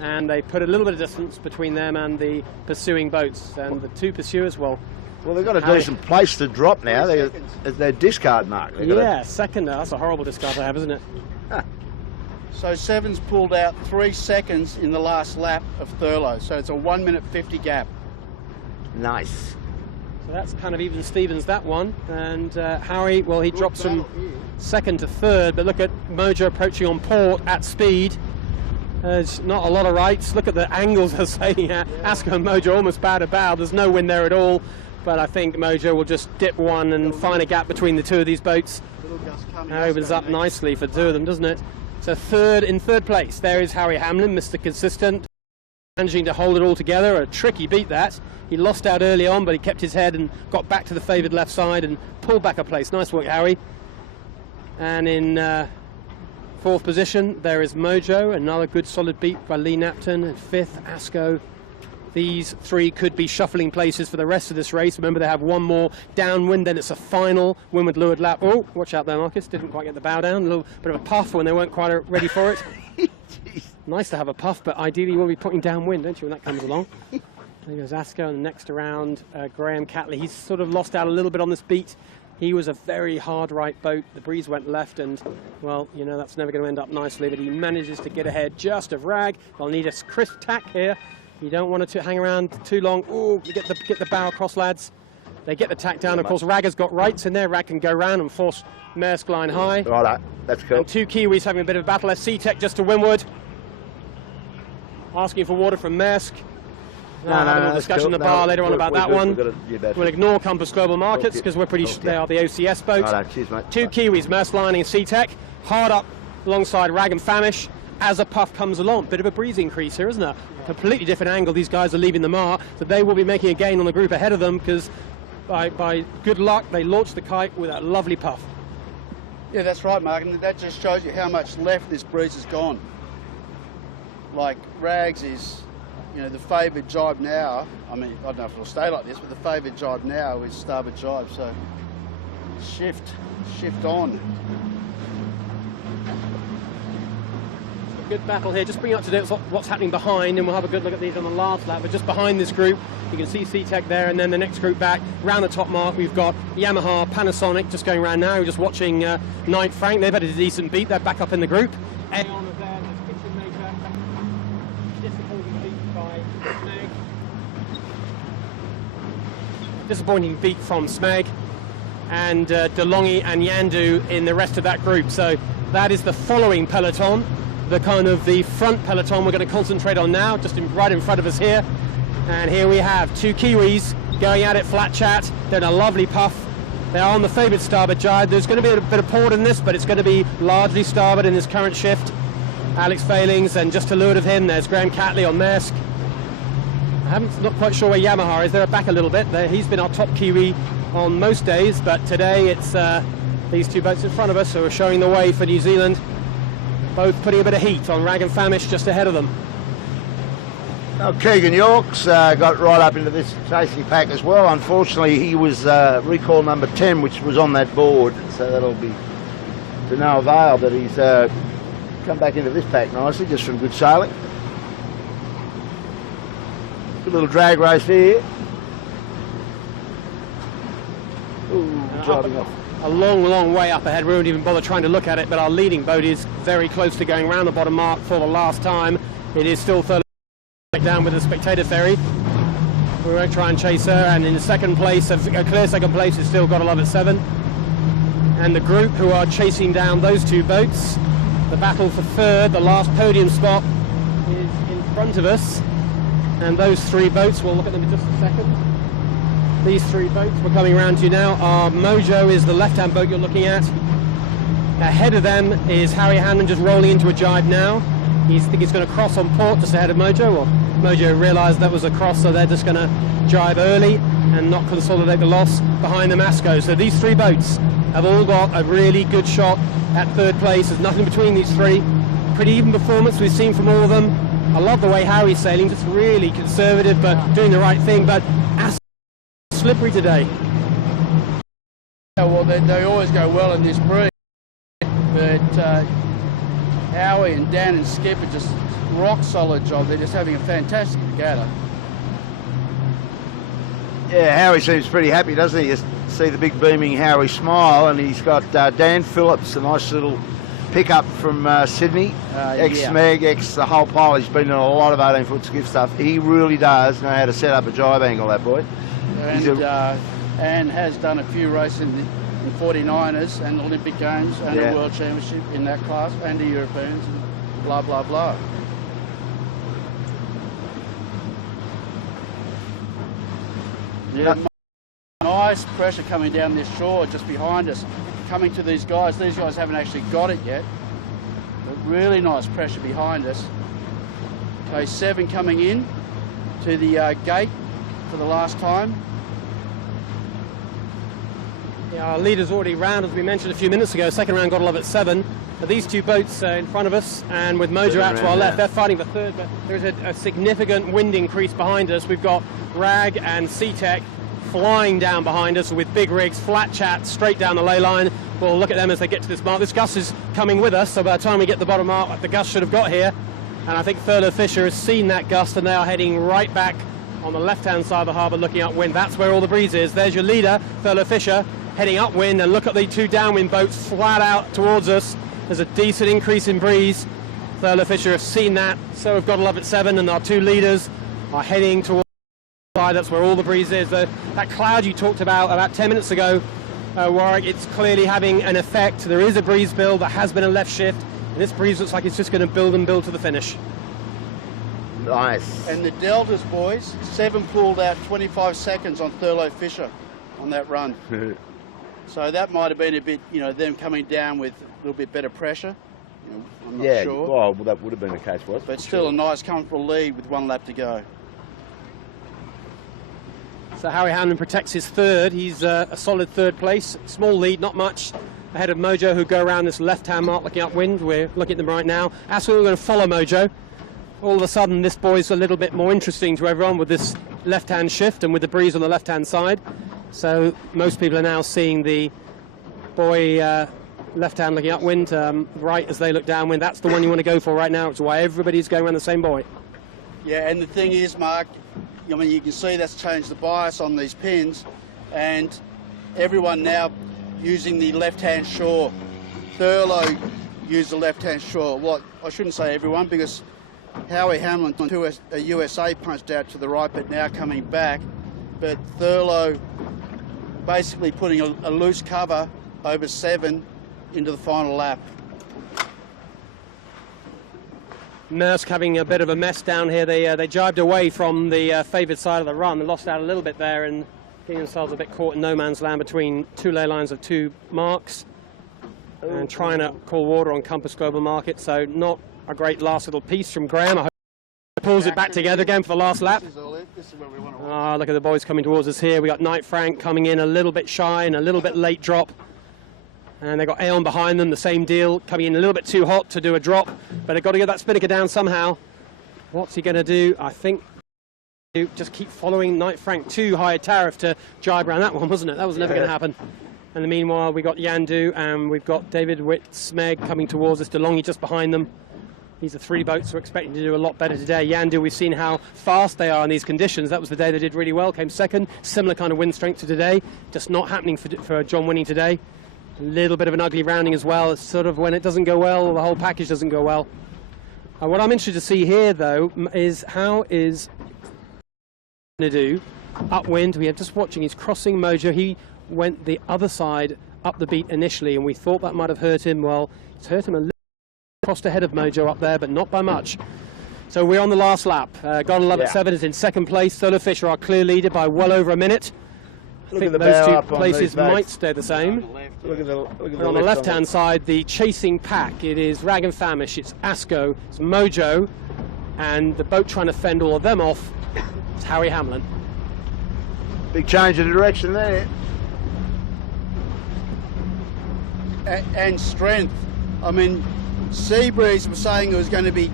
and they put a little bit of distance between them and the pursuing boats, and the 2 pursuers. Well, Well, they've got a decent place to drop now, they're discard mark. yeah, second. That's a horrible discard they have, isn't it? So 7's pulled out 3 seconds in the last lap of Thurlow, so it's a 1 minute 50 gap. Nice. So that's kind of even Stevens, that one. And Harry, well, he drops from 2nd to 3rd, but look at Mojo approaching on port at speed. There's not a lot of rights. Look at the angles they're sailing at. Asco and Mojo almost bow to bow. There's no wind there at all, but I think Mojo will just dip one and find a gap between the 2 of these boats. That opens up nicely for 2 of them, doesn't it? So in third place, there is Harry Hamlin, Mr. Consistent, managing to hold it all together. A tricky beat that. He lost out early on, but he kept his head and got back to the favoured left side and pulled back a place. Nice work, Harry. And in 4th position, there is Mojo, another good solid beat by Lee Napton. At 5th, Asco. These 3 could be shuffling places for the rest of this race. Remember, they have one more downwind, then it's a final windward leeward lap. Oh, watch out there, Marcus. Didn't quite get the bow down. A little bit of a puff when they weren't quite ready for it. Nice to have a puff, but ideally you want to be putting downwind, don't you, when that comes along? There goes Asco, and next around, Graham Catley. He's sort of lost out a little bit on this beat. He was a very hard right boat. The breeze went left, and, well, you know, that's never going to end up nicely, but he manages to get ahead just of Rag. They'll need a crisp tack here. You don't want it to hang around too long. Oh, you get the bow across, lads. They get the tack down. Of course, Rag has got rights in there. Rag can go round and force Maersk line high. Righto, that's cool. And 2 Kiwis having a bit of a battle. Tech just to windward. Asking for water from Maersk. No, discussion in the bar later on about that one. We'll ignore Compass Global Markets because we're pretty they are the OCS boat. Righto, cheers, mate. 2 Kiwis, Maersk Line and Tech, hard up alongside Rag and Famish as a puff comes along. Bit of a breeze increase here, isn't there? Completely different angle. These guys are leaving the Mar, so they will be making a gain on the group ahead of them because by good luck they launched the kite with a lovely puff. Yeah, that's right, Mark, and that just shows you how much left this breeze has gone. Like, Rags is you know, the favoured jibe now, I mean, I don't know if it'll stay like this, but the favoured jibe now is starboard jibe, so shift on. Good battle here. Just bring up to date what's happening behind, and we'll have a good look at these on the last lap. But just behind this group, you can see Tack there, and then the next group back round the top mark. We've got Yamaha, Panasonic just going around now. We're just watching Knight Frank. They've had a decent beat. They're back up in the group. Aeon is there. There's Kitchen Maker. Disappointing beat by Smeg. Disappointing beat from Smeg, and DeLonghi and Yandu in the rest of that group. So that is the following peloton. The kind of the front peloton we're going to concentrate on now, just right in front of us here. And here we have two Kiwis going at it, flat chat. They're in a lovely puff. They are on the favoured starboard jibe. There's going to be a bit of port in this, but it's going to be largely starboard in this current shift. Alex Failings, and just to leeward of him, there's Graham Catley on Maersk. Not quite sure where Yamaha is. They're back a little bit. He's been our top Kiwi on most days, but today it's these two boats in front of us who are showing the way for New Zealand. Both putting a bit of heat on Rag and Famish just ahead of them. Now, Keegan York's got right up into this chasing pack as well. Unfortunately, he was recall number 10, which was on that board, so that'll be to no avail, but he's come back into this pack nicely, just from good sailing. Good little drag race here. Ooh, driving off. A long way up ahead. We won't even bother trying to look at it, but our leading boat is very close to going round the bottom mark for the last time. It is still further down with the spectator ferry. We won't try and chase her, and in the second place, a clear second place, is still got to love at 7. And the group who are chasing down those two boats, the battle for third, the last podium spot, is in front of us. And those three boats, we'll look at them in just a second. These three boats we're coming around to now. Our Mojo is the left-hand boat you're looking at. Ahead of them is Harry Hanlon, just rolling into a jibe now. I think he's going to cross on port just ahead of Mojo. Well, Mojo realised that was a cross, so they're just going to jibe early and not consolidate the loss behind the Masco. So these three boats have all got a really good shot at third place. There's nothing between these three. Pretty even performance we've seen from all of them. I love the way Harry's sailing, just really conservative but doing the right thing. But slippery today. Yeah, well, they always go well in this breeze, but Howie and Dan and Skip are just rock solid job. They're just having a fantastic regatta. Yeah, Howie seems pretty happy, doesn't he? You see the big beaming Howie smile, and he's got Dan Phillips, a nice little pickup from Sydney, ex-Smeg, ex the whole pile. He's been in a lot of 18-foot skiff stuff. He really does know how to set up a jibe angle, that boy. And has done a few races in 49ers and Olympic Games and a World Championship in that class and the Europeans and blah, blah, blah. Yeah, nice pressure coming down this shore just behind us, coming to these guys. These guys haven't actually got it yet, but really nice pressure behind us. Okay, 7 coming in to the gate for the last time. Yeah, our leader's already round, as we mentioned a few minutes ago. Second round got to love at 7. But these two boats in front of us, and with Mojo out to our left, they're fighting for third, but there's a significant wind increase behind us. We've got Rag and Tack flying down behind us with big rigs, flat chat, straight down the ley line. We'll look at them as they get to this mark. This gust is coming with us, so by the time we get the bottom mark, the gust should have got here. And I think Thurlow Fisher has seen that gust, and they are heading right back on the left-hand side of the harbour, looking upwind. That's where all the breeze is. There's your leader, Thurlow Fisher, heading upwind, and look at the two downwind boats flat out towards us. There's a decent increase in breeze. Thurlow Fisher have seen that, so we've got to love at 7, and our two leaders are heading towards the side. That's where all the breeze is. That cloud you talked about 10 minutes ago, Warwick, it's clearly having an effect. There is a breeze build, there has been a left shift, and this breeze looks like it's just going to build and build to the finish. Nice. And the Deltas, boys, 7 pulled out 25 seconds on Thurlow Fisher on that run. So that might have been a bit, them coming down with a little bit better pressure. I'm not sure. Well, that would have been the case, was it? But still a nice, comfortable lead with 1 lap to go. So Harry Hanlon protects his third. He's a solid third place. Small lead, not much, ahead of Mojo, who go around this left-hand mark looking upwind. We're looking at them right now. Absolutely going to follow Mojo. all of a sudden this buoy's a little bit more interesting to everyone with this left-hand shift and with the breeze on the left-hand side. So most people are now seeing the buoy left-hand looking upwind, right as they look downwind. That's the one you want to go for right now, which is why everybody's going around the same buoy. Yeah, and the thing is, Mark, I mean, you can see that's changed the bias on these pins, and everyone now using the left-hand shore. Thurlow used the left-hand shore. Well, I shouldn't say everyone, because Howie Hamlin, who a USA punched out to the right, but now coming back. But Thurlow basically putting a loose cover over 7 into the final lap. Maersk having a bit of a mess down here. They jibed away from the favoured side of the run. They lost out a little bit there and getting themselves a bit caught in no man's land between two ley lines of 2 marks and trying to call water on Compass Global Market. So not a great last little piece from Graham. I hope he pulls it back together again for the last lap. This is where we want to Look at the boys coming towards us here. We got Knight Frank coming in a little bit shy and a little bit late drop. And they've got Aeon behind them, the same deal, coming in a little bit too hot to do a drop. But they've got to get that spinnaker down somehow. What's he going to do? I think just keep following Knight Frank. Too high a tariff to jibe around that one, wasn't it? That was never going to happen. And in the meanwhile, we got Yandu and we've got David Witt-Smeg coming towards us. DeLonghi just behind them. These are 3 boats we're expecting to do a lot better today. Yandu, we've seen how fast they are in these conditions. That was the day they did really well, came second. Similar kind of wind strength to today. Just not happening for John Winning today. A little bit of an ugly rounding as well. It's sort of when it doesn't go well, the whole package doesn't go well. What I'm interested to see here, though, is how is going to do upwind. We are just watching. He's crossing Mojo. He went the other side up the beat initially, and we thought that might have hurt him. Well, it's hurt him a little. Crossed ahead of Mojo up there, but not by much. So we're on the last lap. Gotta Love It 7 is in second place. Solo Fisher, our clear leader, by well over a minute. I think those 2 places might stay the same. Look at on the left-hand side, the chasing pack. It is Rag and Famish, it's Asco, it's Mojo, and the boat trying to fend all of them off is Howie Hamlin. Big change of direction there. And strength. I mean, Seabreeze was saying it was going to be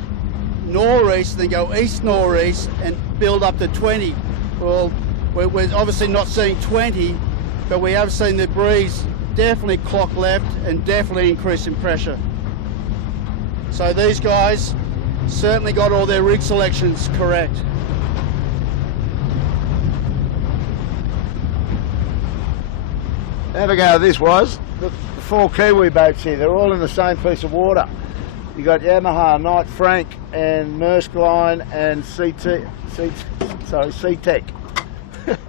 nor'east, then go east-nor'east and build up to 20. Well, we're obviously not seeing 20, but we have seen the breeze definitely clock left and definitely increase in pressure. So these guys certainly got all their rig selections correct. Have a go this was. The 4 Kiwi boats here, they're all in the same piece of water. You got Yamaha, Knight Frank and Maersk Line and C-Tech.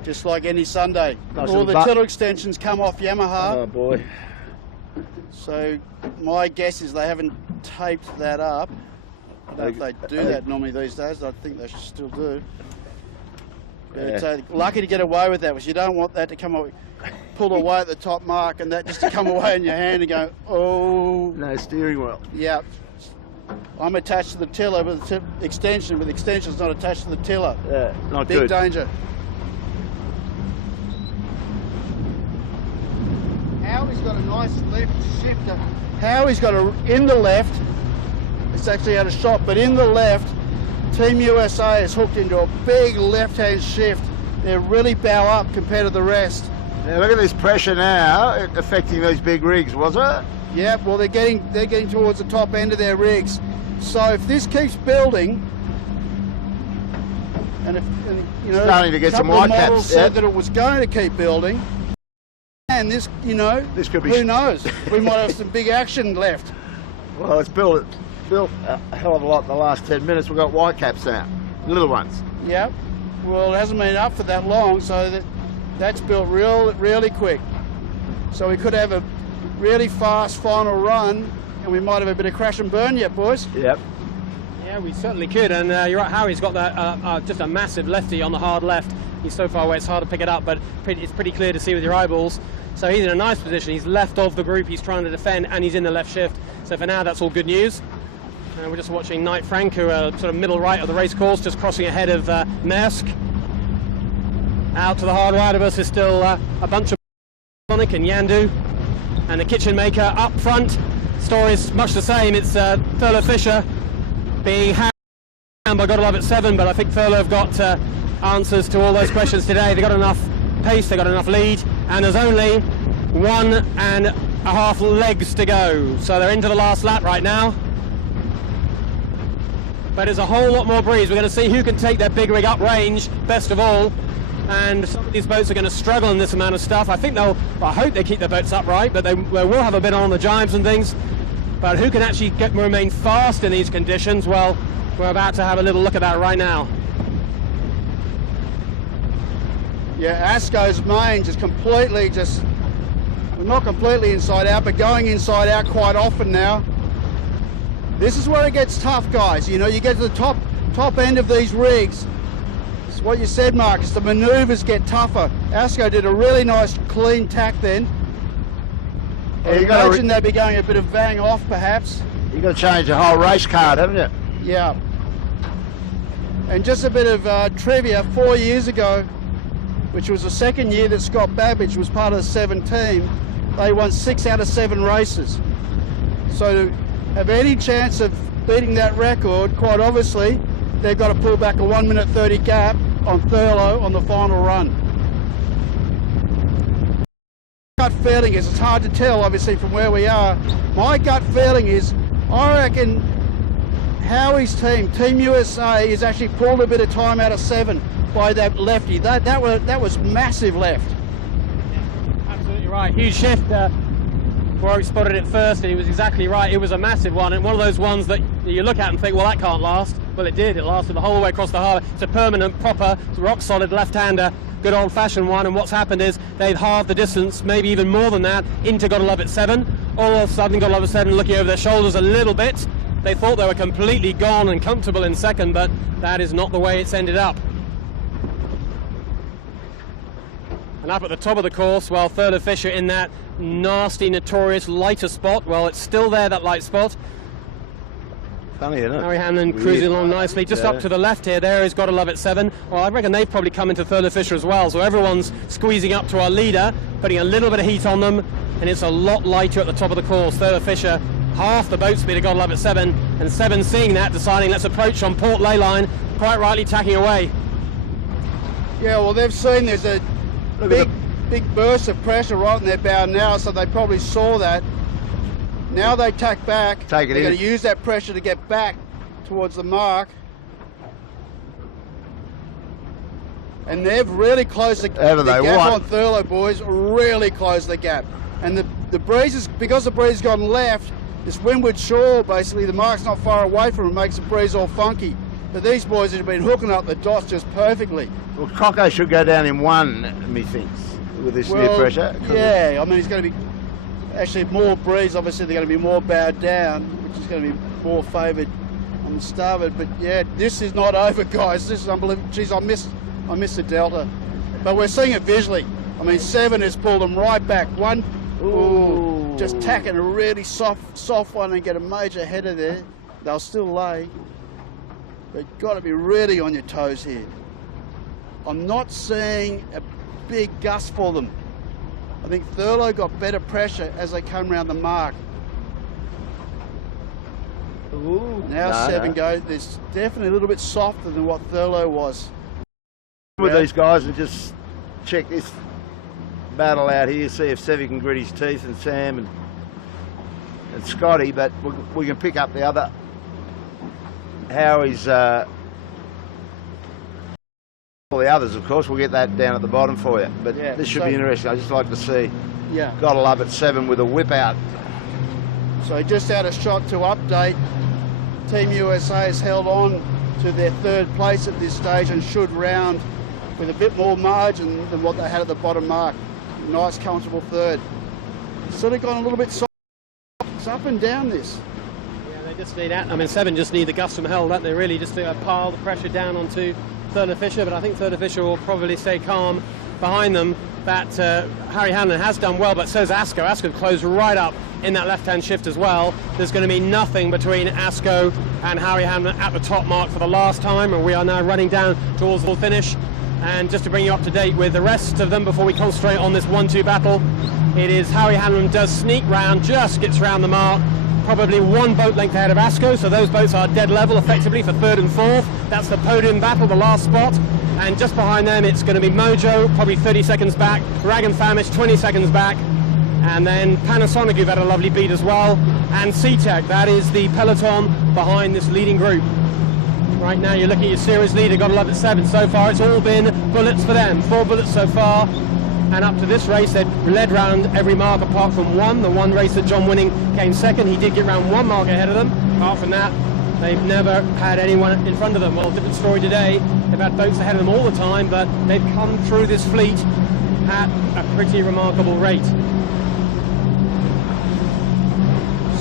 Just like any Sunday. Nice all the butt. tiller extensions come off Yamaha. Oh boy. So my guess is they haven't taped that up. I don't know if they do that normally these days. I think they should still do. But lucky to get away with that, because you don't want that to come away, pull away at the top mark and that just to come away in your hand and go, oh. No steering wheel. Yeah. I'm attached to the tiller with the extension, but the extension's not attached to the tiller. Yeah, not Big good. danger. Howie's got a nice left shifter. Howie's got in the left, it's actually out of shot, but in the left, Team USA is hooked into a big left-hand shift. They're really bow up compared to the rest. Now look at this pressure now affecting these big rigs, was it? Yeah, well they're getting towards the top end of their rigs. So if this keeps building, and you know, starting to get some white caps. Models said that it was going to keep building, and this, you know, this could be. Who knows? We might have some big action left. Well, it's built a hell of a lot in the last 10 minutes. We've got white caps now, little ones. Yep. Well, it hasn't been up for that long, so that's built really quick. So we could have a really fast final run, and we might have a bit of crash and burn yet, boys. Yep. Yeah, we certainly could, and you're right, Howie's got that just a massive lefty on the hard left. He's so far away it's hard to pick it up, but it's pretty clear to see with your eyeballs. So he's in a nice position. He's left of the group he's trying to defend, and he's in the left shift. So for now, that's all good news. We're just watching Knight Frank, who are sort of middle right of the race course, just crossing ahead of Maersk. Out to the hard right of us is still a bunch of Sonic and Yandu, and the kitchen maker up front. Story's much the same. It's Thurlow Fisher being And by gotta love it 7, but I think Thurlow have got answers to all those questions today. They've got enough pace, they've got enough lead, and there's only 1.5 legs to go. So they're into the last lap right now. But there's a whole lot more breeze. We're going to see who can take their big rig up range, best of all. And some of these boats are going to struggle in this amount of stuff. I hope they keep their boats upright, but they will have a bit on the jibes and things. But who can actually remain fast in these conditions? Well, we're about to have a little look at that right now. Yeah, Asco's main just completely not completely inside out, but going inside out quite often now. This is where it gets tough, guys. You know, you get to the top end of these rigs. It's what you said, Marcus. The manoeuvres get tougher. Asco did a really nice clean tack then. I imagine they'd be going a bit of bang off, perhaps. You've got to change the whole race card, haven't you? Yeah. And just a bit of trivia, 4 years ago, which was the second year that Scott Babbage was part of the 7 team, they won 6 out of 7 races. So to have any chance of beating that record, quite obviously, they've got to pull back a 1 minute 30 gap on Thurlow on the final run. Gut feeling is, it's hard to tell obviously from where we are. My gut feeling is, I reckon Howie's team USA, has actually pulled a bit of time out of 7 by that lefty. That was massive left. Yeah, absolutely right. Huge shift. Warwick spotted it first, and he was exactly right. It was a massive one, and one of those ones that you look at and think, well, that can't last. Well, it did. It lasted the whole way across the harbour. It's a permanent, proper, rock-solid left-hander, good old-fashioned one. And what's happened is they've halved the distance, maybe even more than that, into Gotta Love It 7. All of a sudden, Gotta Love It 7 looking over their shoulders a little bit. They thought they were completely gone and comfortable in second, but that is not the way it's ended up. And up at the top of the course, well, Thurlow Fisher in that nasty, notorious lighter spot. Well, it's still there, that light spot. Funny, isn't it? Harry Hanlon cruising along nicely. Just up to the left here, there is Gotta Love It 7. Well, I reckon they've probably come into Thurlow Fisher as well. So everyone's squeezing up to our leader, putting a little bit of heat on them, and it's a lot lighter at the top of the course. Thurlow Fisher, half the boat speed of Gotta Love It 7, and 7 seeing that, deciding let's approach on port ley line, quite rightly tacking away. Yeah, well, they've seen there's a big burst of pressure right in their bow now, so they probably saw that. Now they tack back. They're going to use that pressure to get back towards the mark. And they've really closed the gap on Thurlow, boys. Really closed the gap. And the breeze is, because the breeze has gone left, this windward shore, basically, the mark's not far away from it, makes the breeze all funky. But these boys have been hooking up the dots just perfectly. Well, Coco should go down in 1, methinks, with this new pressure. Yeah, I mean, it's going to be actually more breeze. Obviously, they're going to be more bowed down, which is going to be more favoured on the starboard. But yeah, this is not over, guys. This is unbelievable. Geez, I missed the delta. But we're seeing it visually. I mean, 7 has pulled them right back. 1, ooh, just tacking a really soft one and get a major header there. They'll still lay. But you've got to be really on your toes here. I'm not seeing a big gust for them. I think Thurlow got better pressure as they come around the mark. Ooh, now 7 goes. It's definitely a little bit softer than what Thurlow was. With these guys and just check this battle out here, see if Sevy can grit his teeth, and Sam and Scotty, but we can pick up the other. Howie's all the others, of course. We'll get that down at the bottom for you. But yeah, this should be interesting. I just like to see. Yeah. Gotta Love It 7 with a whip out. So just out of shot to update, Team USA has held on to their 3rd place at this stage and should round with a bit more margin than what they had at the bottom mark. Nice, comfortable 3rd. Sort of gone a little bit soft. It's up and down this. They just need that. I mean, 7 just need the gust from hell, don't they? Really, just to pile the pressure down onto Thurlow Fisher. But I think Thurlow Fisher will probably stay calm behind them. That Harry Hanlon has done well, but so's Asco. Asco closed right up in that left-hand shift as well. There's going to be nothing between Asco and Harry Hanlon at the top mark for the last time, and we are now running down towards the finish. And just to bring you up to date with the rest of them before we concentrate on this 1-2 battle, it is Harry Hanlon does sneak round, just gets round the mark, probably one boat length ahead of Asco, so those boats are dead level effectively for third and fourth. That's the podium battle, the last spot. And just behind them it's going to be Mojo, probably 30 seconds back, Rag and Famish 20 seconds back, and then Panasonic, who've had a lovely beat as well, and Tack. That is the peloton behind this leading group. Right now you're looking at your series leader, got to love it, 7 so far. It's all been bullets for them, 4 bullets so far. And up to this race, they'd led round every mark apart from one. The one race that John Winning came second, he did get round 1 mark ahead of them. Apart from that, they've never had anyone in front of them. Well, different story today. They've had boats ahead of them all the time, but they've come through this fleet at a pretty remarkable rate.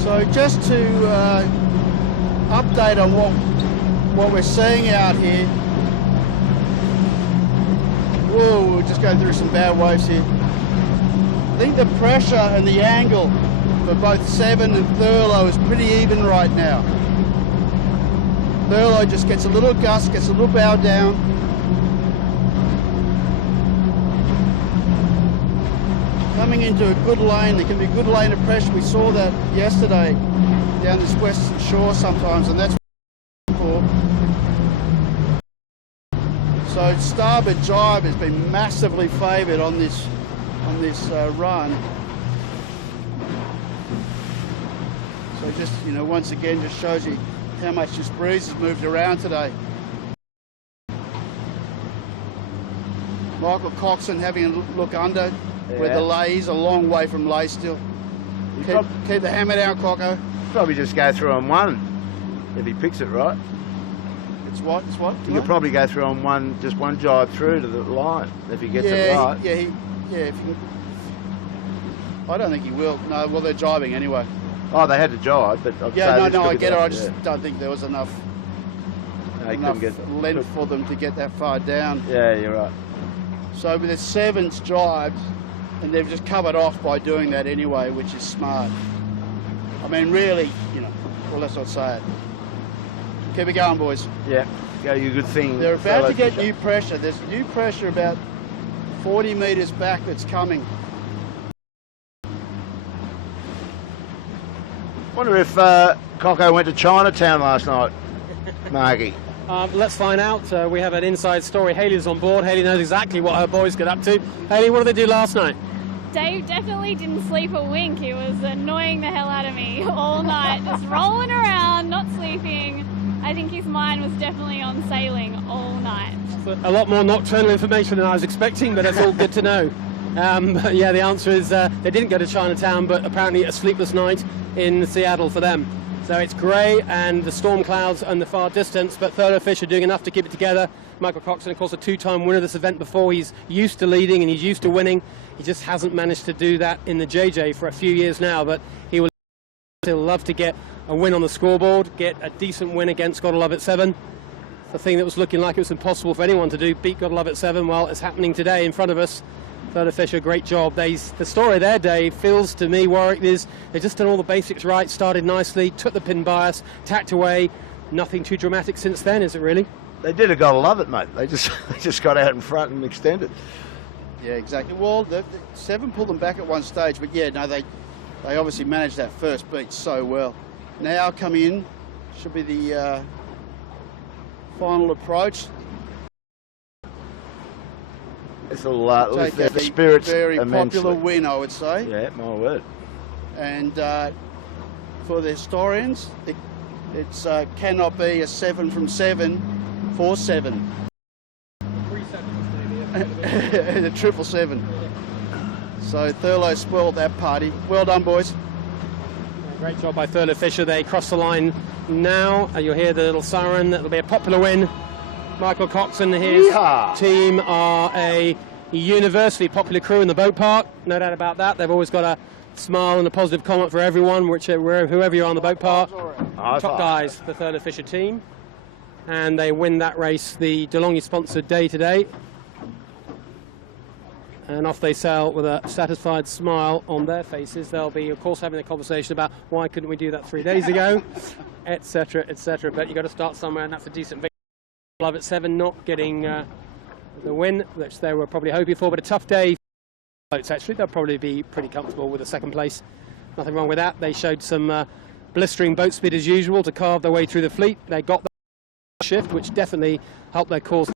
So just to update on what we're seeing out here. Whoa, we're just going through some bad waves here. I think the pressure and the angle for both Seven and Thurlow is pretty even right now. Thurlow just gets a little gust, gets a little bow down. Coming into a good lane, there can be a good lane of pressure. We saw that yesterday down this western shore sometimes, and that's what we're for. So starboard jibe has been massively favoured on this run. So just, you know, once again just shows you how much this breeze has moved around today. Michael Coxon having a look under where the lay is, a long way from lay still. Keep the hammer down, Cocko. Probably just go through on one if he picks it right. It's what? It's what? You could probably go through on just one jibe through to the line if he gets it right. If he, I don't think he will. No, well, they're jibing anyway. Oh, they had to jibe, but I get it. I just don't think there was enough length for them to get that far down. Yeah, you're right. So with the Sevens jibed, and they've just covered off by doing that anyway, which is smart. I mean, really, you know, well, let's not say it. Keep it going, boys. Yeah, go you good thing. They're about to get new pressure. There's new pressure about 40 metres back that's coming. Wonder if Cocko went to Chinatown last night, Margie. Let's find out. We have an inside story. Hayley's on board. Hayley knows exactly what her boys get up to. Hayley, what did they do last night? Dave definitely didn't sleep a wink. He was annoying the hell out of me all night, just rolling around, not sleeping. I think his mind was definitely on sailing all night. A lot more nocturnal information than I was expecting, but that's all good to know. But yeah, the answer is they didn't go to Chinatown, but apparently a sleepless night in Seattle for them. So it's grey and the storm clouds and the far distance, but Thurlow Fish are doing enough to keep it together. Michael Coxon, of course, a 2-time winner of this event before. He's used to leading and he's used to winning. He just hasn't managed to do that in the JJ for a few years now, but he will still love to get a win on the scoreboard, get a decent win against Gotta Love It 7. The thing that was looking like it was impossible for anyone to do, beat Gotta Love It 7, well, it's happening today in front of us. Thurlow Fish, a great job. The story there, Dave, feels to me, Warwick, is they've just done all the basics right, started nicely, took the pin bias, tacked away. Nothing too dramatic since then, is it really? They did a Gotta Love It, mate. They just got out in front and extended. Yeah, exactly. Well, the 7 pulled them back at one stage, but yeah, no, they obviously managed that first beat so well. Now coming in should be the final approach. It's all lift their spirits very immensely. Popular win, I would say. Yeah, my word. And for the historians, it's cannot be a 7 from 7 for 7. 3 sevens, maybe. The 777. So Thurlow spoiled that party. Well done, boys. Great job by Thurlow Fisher. They cross the line now. You'll hear the little siren. That'll be a popular win. Michael Coxon and his team are a universally popular crew in the boat park. No doubt about that. They've always got a smile and a positive comment for everyone, whoever you're on the boat park. Top guys, the Thurlow Fisher team. And they win that race, the DeLonghi sponsored day today. And off they sail with a satisfied smile on their faces. They'll be, of course, having a conversation about why couldn't we do that 3 days ago, etc., etc. But you've got to start somewhere, and that's a decent victory. Love It 7 not getting the win, which they were probably hoping for, but a tough day for boats, actually. They'll probably be pretty comfortable with a second place. Nothing wrong with that. They showed some blistering boat speed as usual to carve their way through the fleet. They got the shift, which definitely helped their cause,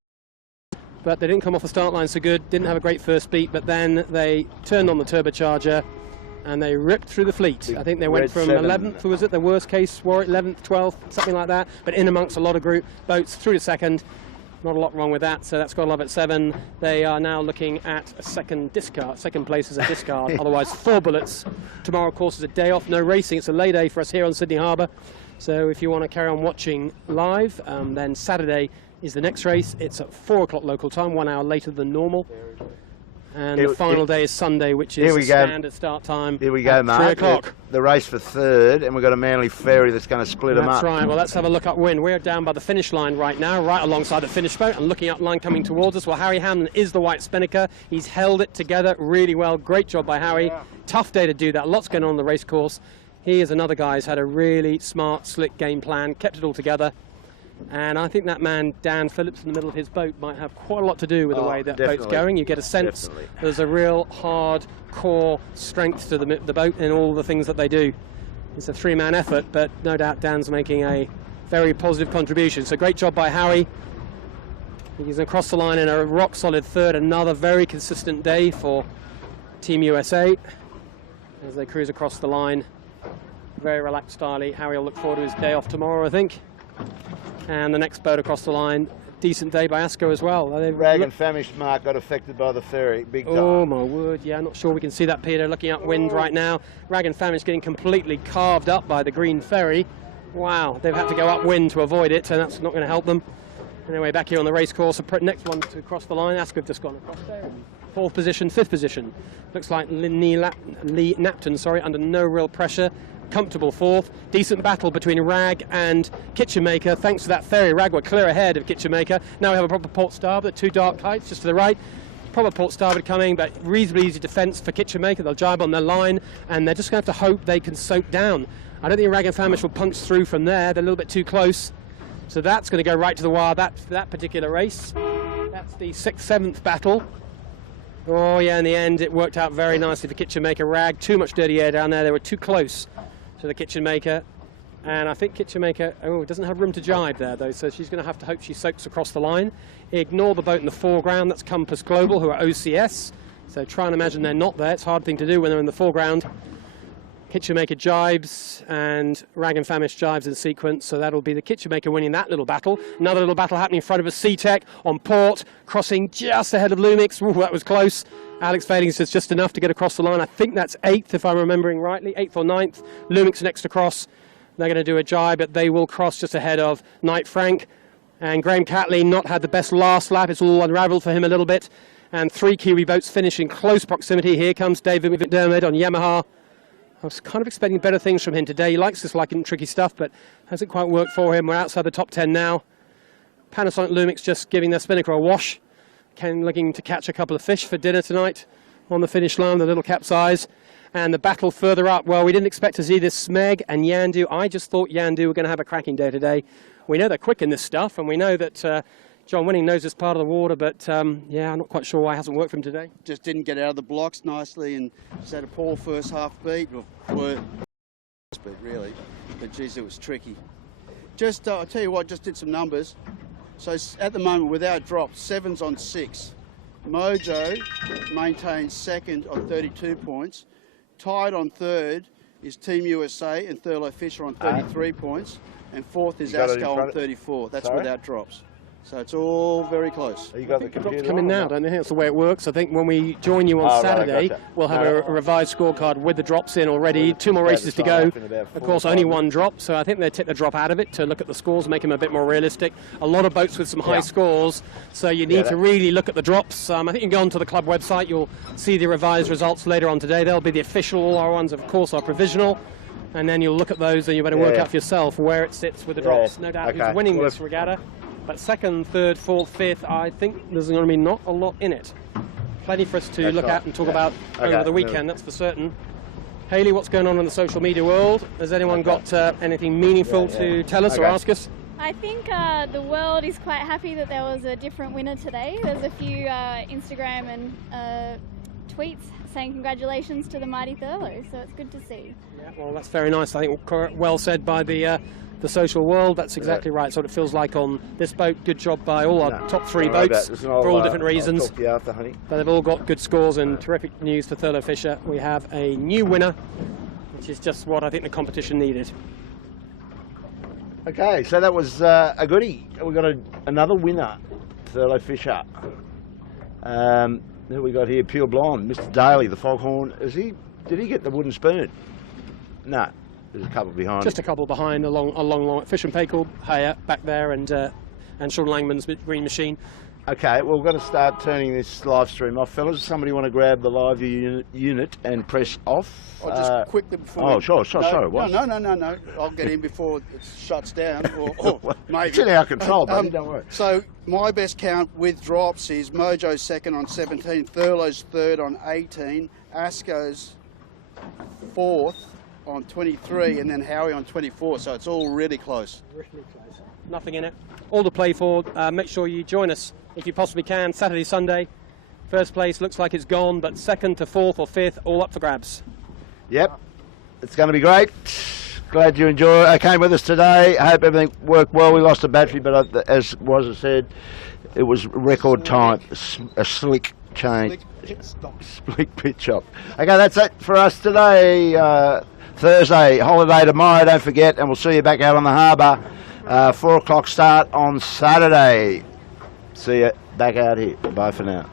but they didn't come off the start line so good, didn't have a great first beat, but then they turned on the turbocharger and they ripped through the fleet. I think they went from 11th, was it the worst case, Warwick, 11th, 12th, something like that, but in amongst a lot of group boats through to second. Not a lot wrong with that, so that's got love at 7. They are now looking at a second discard. Second place is a discard, otherwise 4 bullets. Tomorrow, of course, is a day off, no racing. It's a lay day for us here on Sydney Harbour. So if you want to carry on watching live, then Saturday is the next race. It's at 4 o'clock local time, 1 hour later than normal. And the final day is Sunday, which is the standard start time. Here we go, Mark. 3 o'clock. The race for 3rd, and we've got a Manly ferry that's going to split them up. That's right. Well, let's have a look upwind. We're down by the finish line right now, right alongside the finish boat, and looking up line coming towards us. Well, Harry Hamlin is the white spinnaker. He's held it together really well. Great job by Harry. Tough day to do that. Lots going on the race course. He is another guy who's had a really smart, slick game plan, kept it all together. And I think that man, Dan Phillips, in the middle of his boat might have quite a lot to do with the way that boat's going. You get a sense there's a real hard core strength to the boat in all the things that they do. It's a 3-man effort, but no doubt Dan's making a very positive contribution. So great job by Harry. He's across the line in a rock-solid 3rd. Another very consistent day for Team USA as they cruise across the line. Very relaxed style. Harry will look forward to his day off tomorrow, I think. And the next boat across the line, decent day by Asco as well. Rag and famished Mark got affected by the ferry, big time. Oh my word, yeah, not sure we can see that, Peter, looking upwind right now. Rag and famished getting completely carved up by the green ferry. Wow, they've had to go upwind to avoid it, so that's not going to help them. Anyway, back here on the race course, the next one to cross the line. Asco have just gone across there. 4th position, 5th position. Looks like Lee Napton, under no real pressure. Comfortable 4th. Decent battle between Rag and Kitchenmaker. Thanks to that ferry, Rag were clear ahead of Kitchenmaker. Now we have a proper port starboard, 2 dark kites just to the right. Proper port starboard coming, but reasonably easy defence for Kitchenmaker. They'll jibe on their line, and they're just going to have to hope they can soak down. I don't think Rag and Famish will punch through from there. They're a little bit too close. So that's going to go right to the wire, that particular race. That's the 6th, 7th battle. Oh yeah, in the end it worked out very nicely for Kitchenmaker. Rag, too much dirty air down there. They were too close to the Kitchenmaker, and I think Kitchenmaker doesn't have room to jibe there though, so she's going to have to hope she soaks across the line. Ignore the boat in the foreground, that's Compass Global, who are OCS, so try and imagine they're not there. It's a hard thing to do when they're in the foreground. Kitchenmaker jibes and Rag and Famish jibes in sequence, so that'll be the Kitchenmaker winning that little battle. Another little battle happening in front of us, Tack on port, crossing just ahead of Lumix. Ooh, that was close. Alex Failing says just enough to get across the line. I think that's 8th, if I'm remembering rightly, 8th or 9th. Lumix next across. They're going to do a jibe, but they will cross just ahead of Knight Frank. And Graham Catley not had the best last lap. It's all unravelled for him a little bit. And 3 Kiwi boats finish in close proximity. Here comes David McDermott on Yamaha. I was kind of expecting better things from him today. He likes this tricky stuff, but hasn't quite worked for him. We're outside the top 10 now. Panasonic Lumix just giving their spinnaker a wash. Looking to catch a couple of fish for dinner tonight on the finish line, the little capsize. And the battle further up, well, we didn't expect to see this Smeg and Yandu. I just thought Yandu were going to have a cracking day today. We know they're quick in this stuff, and we know that John Winning knows this part of the water, but yeah, I'm not quite sure why it hasn't worked for him today. Just didn't get out of the blocks nicely and just had a poor first half beat, really. But geez, it was tricky. Just, I'll tell you what, just did some numbers. So at the moment, without drops, 7's on 6. Mojo maintains 2nd on 32 points. Tied on 3rd is Team USA and Thurlow Fisher on 33 points. And 4th is Asco on 34. That's without drops. So it's all very close. You got the computer drops coming now, don't you think that's the way it works? I think when we join you on Saturday, we'll have a revised scorecard with the drops in already. 2 more races to go. Of course, only 1 drop, so I think they take the drop out of it to look at the scores, make them a bit more realistic. A lot of boats with some high scores, so you need to really look at the drops. I think you can go onto the club website, you'll see the revised results later on today. They'll be the official. All our ones, of course, are provisional. And then you'll look at those and you better work out for yourself where it sits with the drops. No doubt who's winning this regatta. But 2nd, 3rd, 4th, 5th, I think there's going to be not a lot in it. Plenty for us to look at and talk about over the weekend, that's for certain. Hayley, what's going on in the social media world? Has anyone got anything meaningful to tell us or ask us? I think the world is quite happy that there was a different winner today. There's a few Instagram and tweets saying congratulations to the mighty Thurlow, so it's good to see. Yeah, well, that's very nice. I think well said by the social world. That's exactly right. So it feels like on this boat. Good job by all our top 3 boats for all different reasons. I'll talk to you after, honey. But they've all got good scores and terrific news for Thurlow Fisher. We have a new winner, which is just what I think the competition needed. Okay, so that was a goodie. We got another winner, Thurlow Fisher. Who we got here? Pure Blonde, Mr. Daly, the foghorn. Did he get the wooden spoon? No, there's a couple behind. Just a couple behind, along Fish and Paykel, Haya back there, and Sean Langman's green machine. Okay, well, we've got to start turning this live stream off, fellas. Somebody want to grab the live unit and press off? I'll just quickly before... Oh, sure, sorry, what? No. I'll get in before it shuts down, or maybe. It's in our control, buddy, don't worry. So, my best count with drops is Mojo's second on 17, Thurlow's third on 18, Asco's fourth on 23, and then Howie on 24, so it's all really close. Really close. Nothing in it. All to play for. Make sure you join us if you possibly can, Saturday, Sunday. First place looks like it's gone, but second to fourth or fifth, all up for grabs. Yep, it's going to be great. Glad you came with us today. I hope everything worked well. We lost a battery, but as was said, it was record time. A slick change. Slick pit stop. Okay, that's it for us today. Thursday, holiday tomorrow, don't forget, and we'll see you back out on the harbour. 4 o'clock start on Saturday. See you back out here. Bye for now.